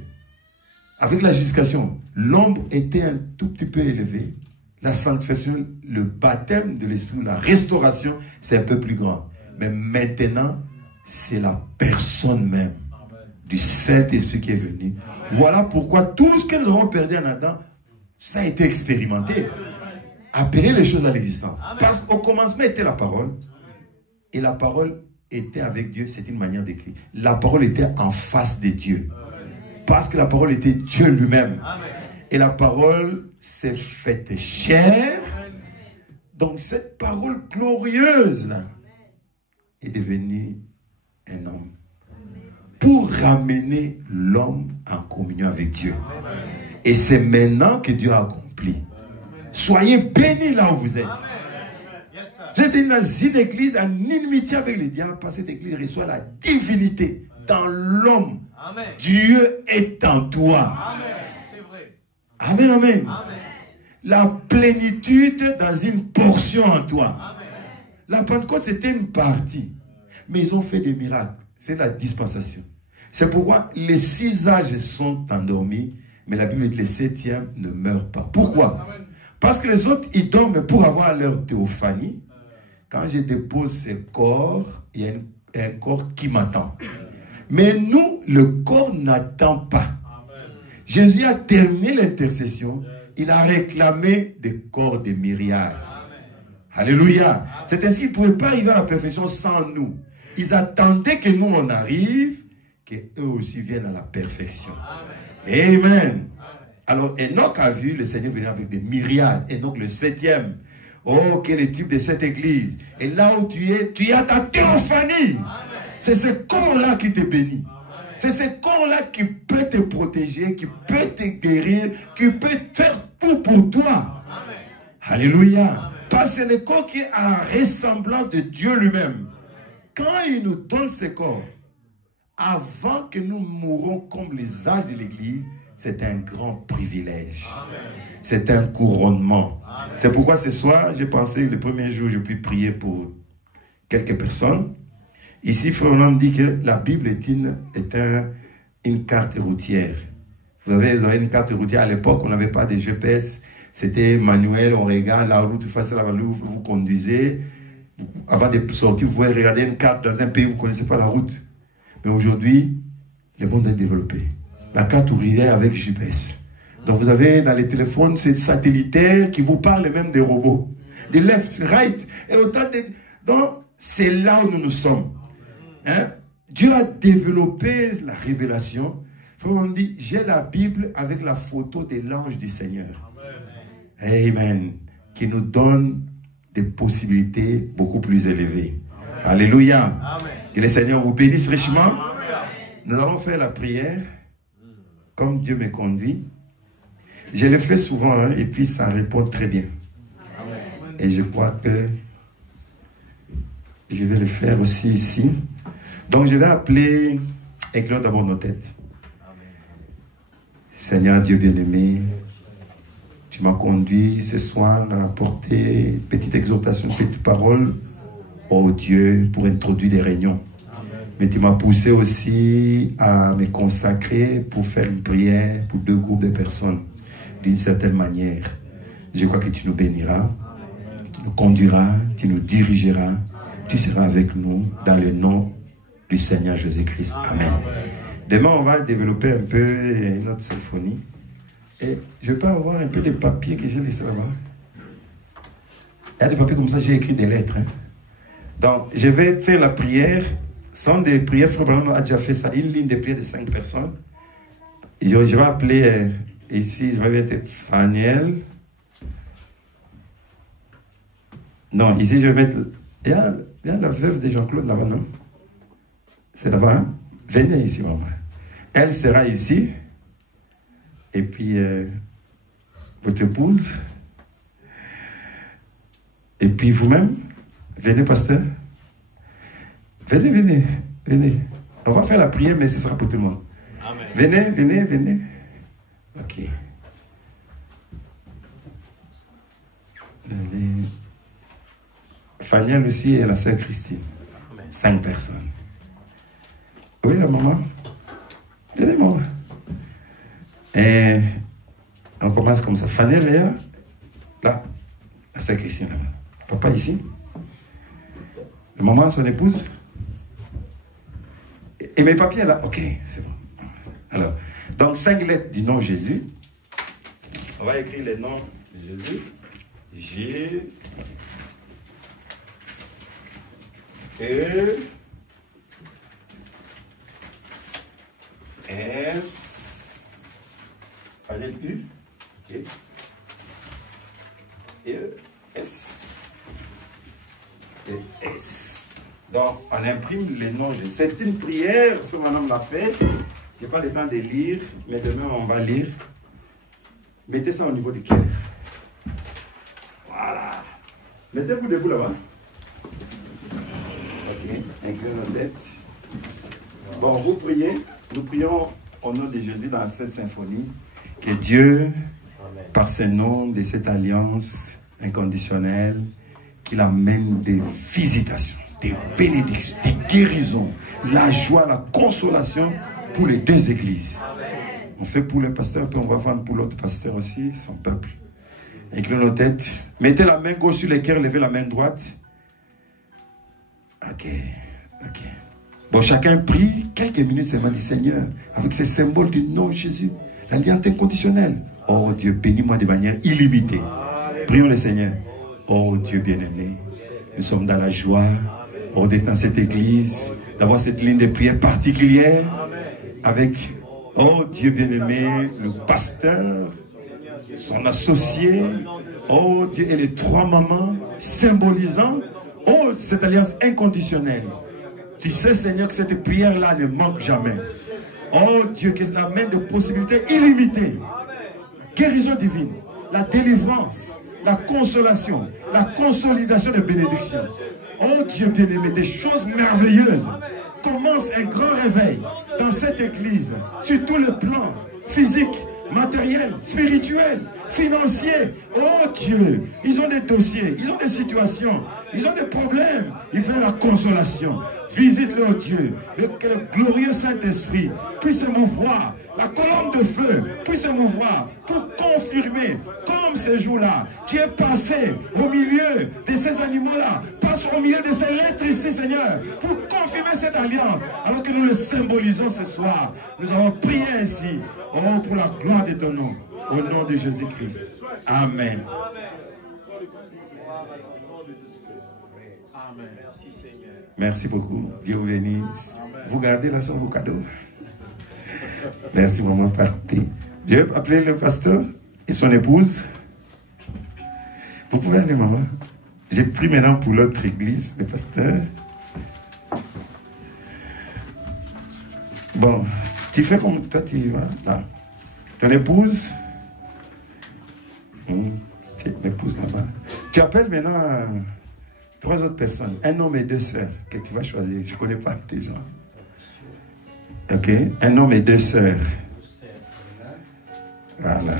avec la justification, l'ombre était un tout petit peu élevée, la sanctification, le baptême de l'Esprit, la restauration, c'est un peu plus grand. Mais maintenant, c'est la personne même du Saint-Esprit qui est venu. Voilà pourquoi tout ce que nous avons perdu en Adam, ça a été expérimenté. Appeler les choses à l'existence. Parce qu'au commencement était la parole. Et la parole était avec Dieu. C'est une manière d'écrire. La parole était en face de Dieu. Parce que la parole était Dieu lui-même. Et la parole s'est faite chair. Donc cette parole glorieuse là, est devenue un homme. Pour ramener l'homme en communion avec Dieu. Et c'est maintenant que Dieu a accompli. Soyez bénis là où vous êtes. Vous êtes dans une église en inimitié avec les diables, parce que cette église reçoit la divinité dans l'homme. Dieu est en toi. Amen, amen. La plénitude dans une portion en toi. La Pentecôte, c'était une partie. Mais ils ont fait des miracles. C'est la dispensation. C'est pourquoi les 6 âges sont endormis, mais la Bible dit que les 7e ne meurent pas. Pourquoi? Parce que les autres, ils dorment pour avoir leur théophanie. Quand je dépose ces corps, il y a un corps qui m'attend. Mais nous, le corps n'attend pas. Jésus a terminé l'intercession. Il a réclamé des corps de myriades. Alléluia. C'est ainsi qu'ils ne pouvaient pas arriver à la perfection sans nous. Ils attendaient que nous, on arrive, qu'eux aussi viennent à la perfection. Amen. Alors, Enoch a vu le Seigneur venir avec des myriades. Et donc, le 7e. Oh, quel est le type de cette église. Et là où tu as ta théophanie. C'est ce corps-là qui te bénit. C'est ce corps-là qui peut te protéger, qui peut te guérir, qui peut faire tout pour toi. Alléluia. Parce que c'est le corps qui est à la ressemblance de Dieu lui-même. Quand il nous donne ce corps, avant que nous mourons comme les âges de l'église, c'est un grand privilège. C'est un couronnement. C'est pourquoi ce soir, j'ai pensé le premier jour, je puis prier pour quelques personnes. Ici, Frère Branham dit que la Bible est une carte routière. Vous avez une carte routière. À l'époque, on n'avait pas de GPS. C'était manuel, on regarde la route face à la route, vous conduisez. Avant de sortir, vous pouvez regarder une carte dans un pays où vous ne connaissez pas la route. Mais aujourd'hui, le monde est développé. La carte routière avec GPS. Donc vous avez dans les téléphones, c'est satellitaire qui vous parle même des robots. De left, right. Et autant de... Donc, c'est là où nous sommes. Hein? Dieu a développé la révélation. On dit, j'ai la Bible avec la photo de l'ange du Seigneur. Amen. Qui nous donne des possibilités beaucoup plus élevées. Alléluia. Amen. Que le Seigneur vous bénisse richement. Amen. Nous allons faire la prière comme Dieu me conduit. Je le fais souvent hein, et puis ça répond très bien. Amen. Et je crois que je vais le faire aussi ici. Donc je vais appeler, éclaire d'abord nos têtes. Seigneur Dieu bien-aimé, tu m'as conduit ce soir à apporter une petite exhortation, une petite parole, oh Dieu, pour introduire des réunions. Mais tu m'as poussé aussi à me consacrer pour faire une prière pour 2 groupes de personnes, d'une certaine manière. Je crois que tu nous béniras, tu nous conduiras, tu nous dirigeras, tu seras avec nous dans le nom du Seigneur Jésus-Christ. Amen. Demain, on va développer un peu notre symphonie. Et je peux avoir un peu de papier que j'ai laissé là-bas. Il y a des papiers comme ça, j'ai écrit des lettres. Hein. Donc, je vais faire la prière. Sans des prières, Frère Branham a déjà fait ça. Une ligne de prière de 5 personnes. Et je vais appeler ici, je vais mettre Faniel. Non, ici, je vais mettre... Il y a la veuve de Jean-Claude là-bas, non? C'est là-bas, hein? Venez ici, maman. Elle sera ici. Et puis, votre épouse. Et puis, vous-même. Venez, pasteur. Venez, venez, venez. On va faire la prière, mais ce sera pour tout le monde. Amen. Venez, venez, venez. Ok. Faniel aussi et la sœur Christine. 5 personnes. Oui, la maman. Venez, maman. Et on commence comme ça. Faniel est là. Là, la sœur Christine, là. Papa ici. Le maman, son épouse. Et mes papiers là. Ok, c'est bon. Alors, donc 5 lettres du nom Jésus. On va écrire les noms de Jésus. G. E. S. Avec U. Ok. E. S. Et S. Donc, on imprime les noms. C'est une prière, ce que madame l'a fait. Je n'ai pas le temps de lire, mais demain on va lire. Mettez ça au niveau du cœur. Voilà. Mettez-vous debout là-bas. Ok, inclinez nos têtes. Bon, vous priez. Nous prions au nom de Jésus dans cette symphonie. Que Dieu, par ce nom de cette alliance inconditionnelle, qu'il amène des visitations, des bénédictions, des guérisons, la joie, la consolation pour les deux églises. On fait pour le pasteur, puis on va faire pour l'autre pasteur aussi, son peuple. Inclinez nos têtes. Mettez la main gauche sur les cœurs, levez la main droite. Ok, ok. Bon, chacun prie quelques minutes seulement du Seigneur, avec ces symboles du nom de Jésus, l'alliance inconditionnelle. Oh Dieu, bénis-moi de manière illimitée. Prions le Seigneur. Oh Dieu bien-aimé, nous sommes dans la joie, oh, d'être dans cette église, d'avoir cette ligne de prière particulière, avec, oh Dieu bien-aimé, le pasteur, son associé, oh Dieu, et les 3 mamans, symbolisant, oh, cette alliance inconditionnelle. Tu sais, Seigneur, que cette prière-là ne manque jamais. Oh Dieu, qu'elle amène de possibilités illimitées. Guérison divine, la délivrance, la consolation, la consolidation de bénédictions. Oh Dieu bien-aimé, des choses merveilleuses. Commence un grand réveil dans cette église, sur tous les plans, physique, matériel, spirituel, financier. Oh Dieu, ils ont des dossiers, ils ont des situations, ils ont des problèmes. Ils veulent la consolation. Visite-le, oh Dieu. Que le glorieux Saint-Esprit puisse se mouvoir. La colonne de feu puisse se mouvoir pour confirmer, comme ces jours-là, qui est passé au milieu de ces animaux-là, passe au milieu de ces lettres ici, Seigneur, pour confirmer cette alliance. Alors que nous le symbolisons ce soir, nous avons prié ainsi. Oh, pour la gloire de ton nom, au nom de Jésus-Christ. Amen. Merci beaucoup. Dieu vous bénisse. Vous gardez là sur vos cadeaux. Merci, maman, partez. Je vais appeler le pasteur et son épouse. Vous pouvez aller, maman. J'ai pris maintenant pour l'autre église, le pasteur. Bon, tu fais comme toi, tu vas là. Ton épouse. L'épouse là-bas. Tu appelles maintenant 3 autres personnes. Un homme et 2 sœurs que tu vas choisir. Je ne connais pas tes gens. Ok? Un homme et 2 sœurs. Voilà.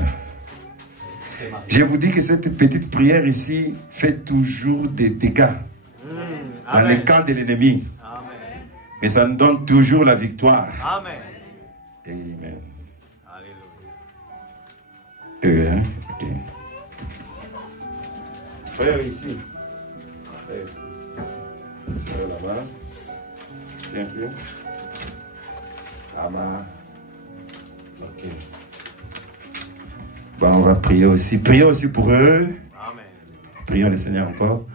Je vous dis que cette petite prière ici fait toujours des dégâts dans les camps de l'ennemi. Mais ça nous donne toujours la victoire. Amen. Amen. Alléluia. Ok. Frère ici. Frère ici. Sœur là-bas. Tiens, tiens. Là-bas. Ok. Bon, on va prier aussi. Priez aussi pour eux. Amen. Prions le Seigneur encore.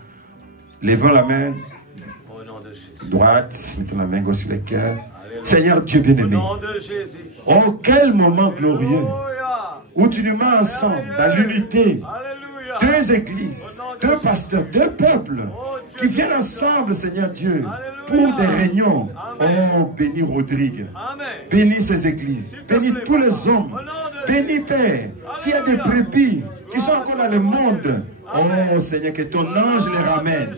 Levons la main droite, mettons la main gauche sur le cœur. Seigneur Dieu bien-aimé. Oh, quel moment glorieux où tu nous mets ensemble dans l'unité. 2 églises, 2 pasteurs, 2 peuples qui viennent ensemble, Seigneur Dieu, pour des réunions. Oh, bénis Rodrigue. Bénis ces églises. Bénis tous les hommes. Bénis Père. S'il y a des brebis qui sont encore dans le monde, oh Seigneur, que ton ange les ramène.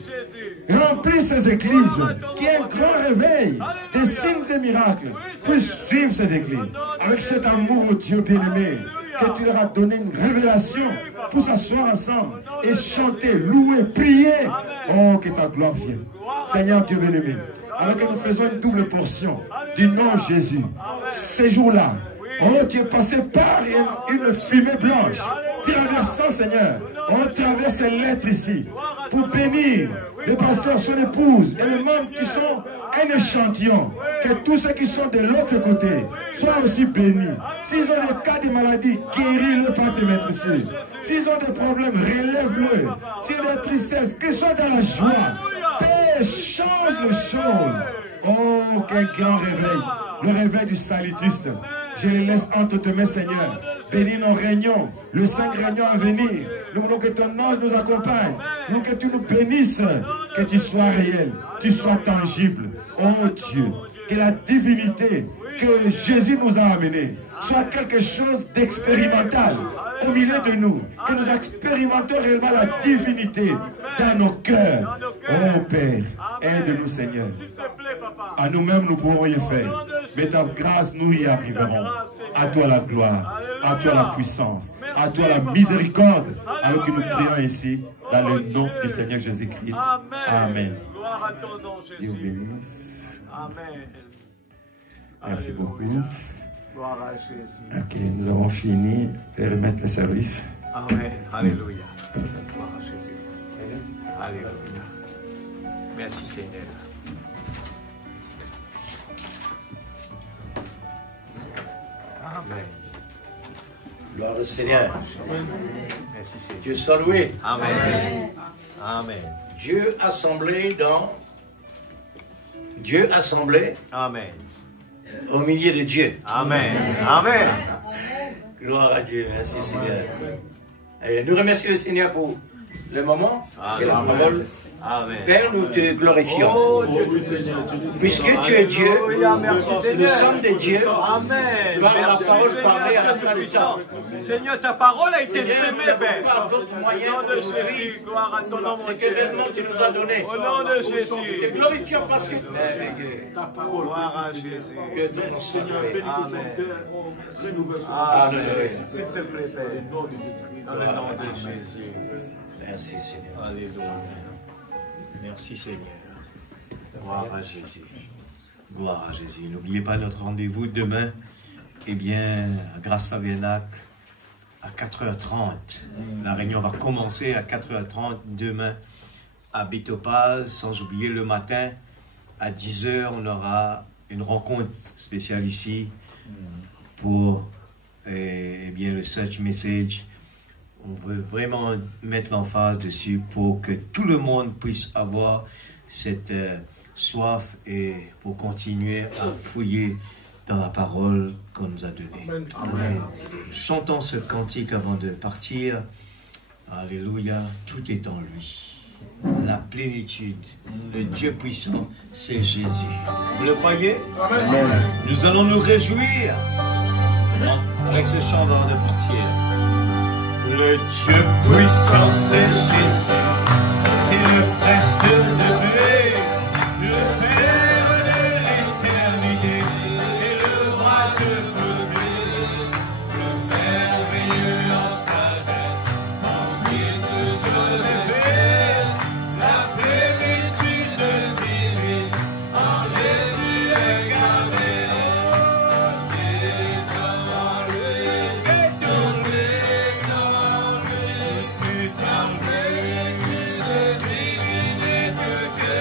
Remplis ces églises, qui est un grand réveil, des signes et miracles, puissent suivre cette église. Avec cet amour au Dieu bien-aimé, que tu leur as donné une révélation pour s'asseoir ensemble et chanter, louer, prier. Oh, que ta gloire vienne. Seigneur Dieu bien-aimé, alors que nous faisons une double portion du nom de Jésus, ces jours-là, oh, tu es passé par une fumée blanche. traversant, Seigneur, on traverse ces lettres ici pour bénir les pasteurs, son épouse et les membres qui sont un échantillon. Que tous ceux qui sont de l'autre côté soient aussi bénis. S'ils ont des cas de maladie, guéris-le par tes maîtrises. S'ils ont des problèmes, relève-le. S'ils ont des tristesses, qu'ils soient dans la joie. Père, change les choses. Oh, quel grand réveil. Le réveil du salutiste. Je les laisse entre tes mains, Seigneur. Bénis nos réunions, le 5 réunions à venir. Nous voulons que ton ange nous accompagne. Nous voulons que tu nous bénisses. Que tu sois réel, tu sois tangible. Oh Dieu, que la divinité que Jésus nous a amenée soit quelque chose d'expérimental au milieu de nous. Que nous expérimentons réellement la divinité dans nos cœurs. Oh Père, aide-nous Seigneur. À nous-mêmes, nous pourrons y faire. Mais ta grâce, nous y arriverons. À toi la gloire, à toi la puissance, à toi la miséricorde. Alors que nous prions ici, dans le nom du Seigneur Jésus-Christ. Amen. Gloire à ton nom, Jésus. Dieu bénisse. Amen. Merci beaucoup. Gloire à Jésus. Ok, nous avons fini de remettre le service. Amen. Alléluia. Gloire à Jésus. Alléluia. Merci Seigneur. Amen. Gloire au Seigneur. Merci Seigneur. Dieu soit loué. Amen. Amen. Dieu assemblé Amen. au milieu de Dieu. Amen. Amen. Gloire à Dieu. Merci Seigneur. Et nous remercions le Seigneur pour le moment et la parole. Amen. Père, nous te glorifions. Oh, Dieu, Seigneur. Puisque tu es Dieu, merci, nous Seigneur. sommes des dieux. Amen. Tu vas la Merci, parole Seigneur, parler à la Dieu fin du puissant. temps. Seigneur, ta parole a été Seigneur, semée, nous n'avons Père. pas d'autre moyen Au nom de aujourd'hui. Jésus, gloire à ton nom, C'est mon que Dieu. l'événement que tu nous as donné. Au nom de Nous te Jésus. glorifions parce que tu es merveilleux. Gloire à Jésus. Que ton nom soit loué. Amen. Alléluia. S'il te plaît, Père. Dans le nom de Jésus. Merci Seigneur. Alléluia. Merci Seigneur. Gloire à Jésus. Gloire à Jésus. N'oubliez pas notre rendez-vous demain. Eh bien, à Grâce Tabernacle, à 4h30. La réunion va commencer à 4h30 demain à Bitopaz. Sans oublier le matin, à 10h, on aura une rencontre spéciale ici pour eh bien, le Search Message. On veut vraiment mettre l'emphase dessus pour que tout le monde puisse avoir cette soif et pour continuer à fouiller dans la parole qu'on nous a donnée. Amen. Chantons ce cantique avant de partir. Alléluia, tout est en lui. La plénitude, le Dieu puissant, c'est Jésus. Vous le croyez? Amen. Nous allons nous réjouir avec ce chant avant de partir. Le Dieu puissant, c'est Jésus, c'est le prince de paix, le Père de l'éternité et le roi de paix, le merveilleux en sagesse, en virtuose Joseph, la plénitude divine, en Jésus incarné, et dans lui, et dans lui. Tout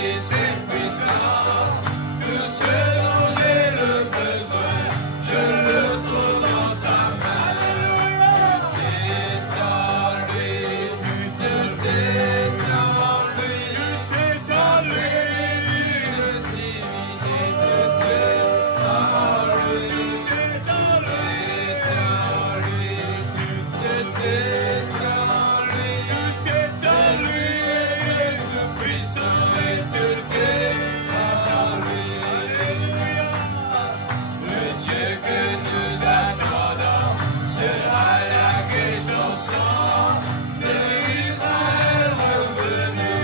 justice et puissance. Tout ce dont j'ai le besoin, je le trouve dans sa main. Tout est en lui, tout est en lui, tout est en lui. Le divinité, tout est en lui, tout est en lui, tout est en lui, tout est en lui, tout puissant et tout est en lui. Le Dieu que nous attendons sera la guérison de Israël revenu,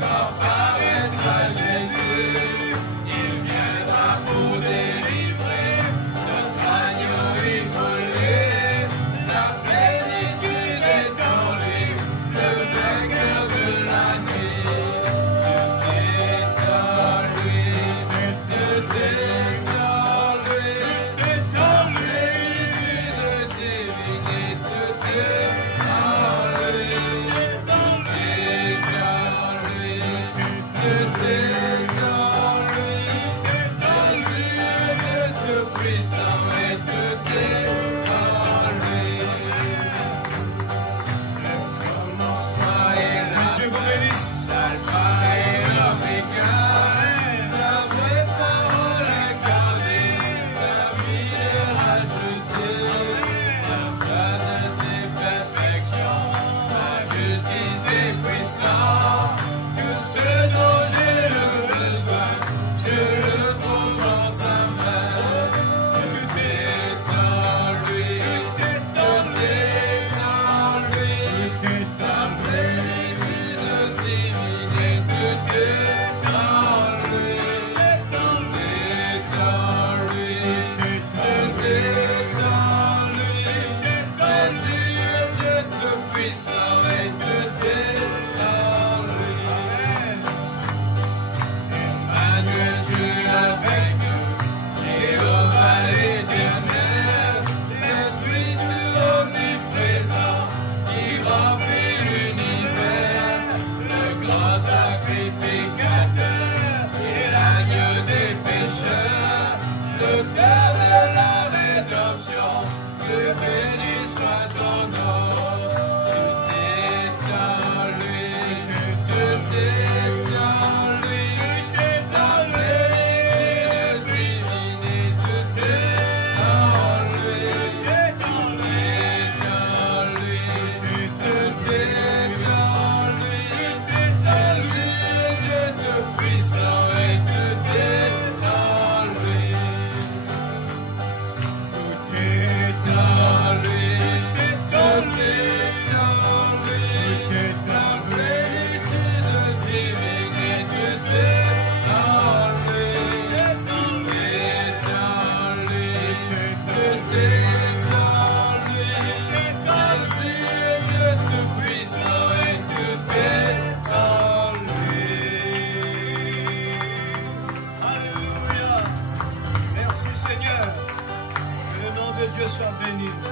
quand paraîtra Jésus. Il viendra pour délivrer notre agneau immolé. La plénitude est en lui, le vainqueur de la nuit. Tout est en lui, tout est en lui, tout est en lui. Plénitude divine, tout est en lui, tout est en lui, tout est en lui, tout puissant et tout est en lui. Le commencement est là, l'alpha et l'oméga, la vraie parole incarnée, la vie est rajoutée, la fin de ses perfections, la justice et puissance, tout ce dont j'ai le besoin, je le trouve dans sa main. Tout est en lui, tout est en lui, la plénitude divine et tout est en lui, tout est en lui, tout est en lui, Dieu tout puissant et tout est en lui. Emmanuel, Dieu avec nous, Jéhovah l'Éternel, l'Esprit tout omniprésent, qui remplit l'univers, le grand sacrificateur et l'agneau des pécheurs, l'auteur de la rédemption, que béni soit son nom. Tout est en lui, tout est en lui, la plénitude divine, tout est en lui, tout est en lui, tout est en lui, Dieu tout puissant et tout est en lui. Tout est en lui, tout est en lui, la plénitude divine et tout est en lui, tout est en lui, tout est en lui, Dieu tout puissant et tout est en lui. Alléluia. Merci Seigneur. Que le nom de Dieu soit béni.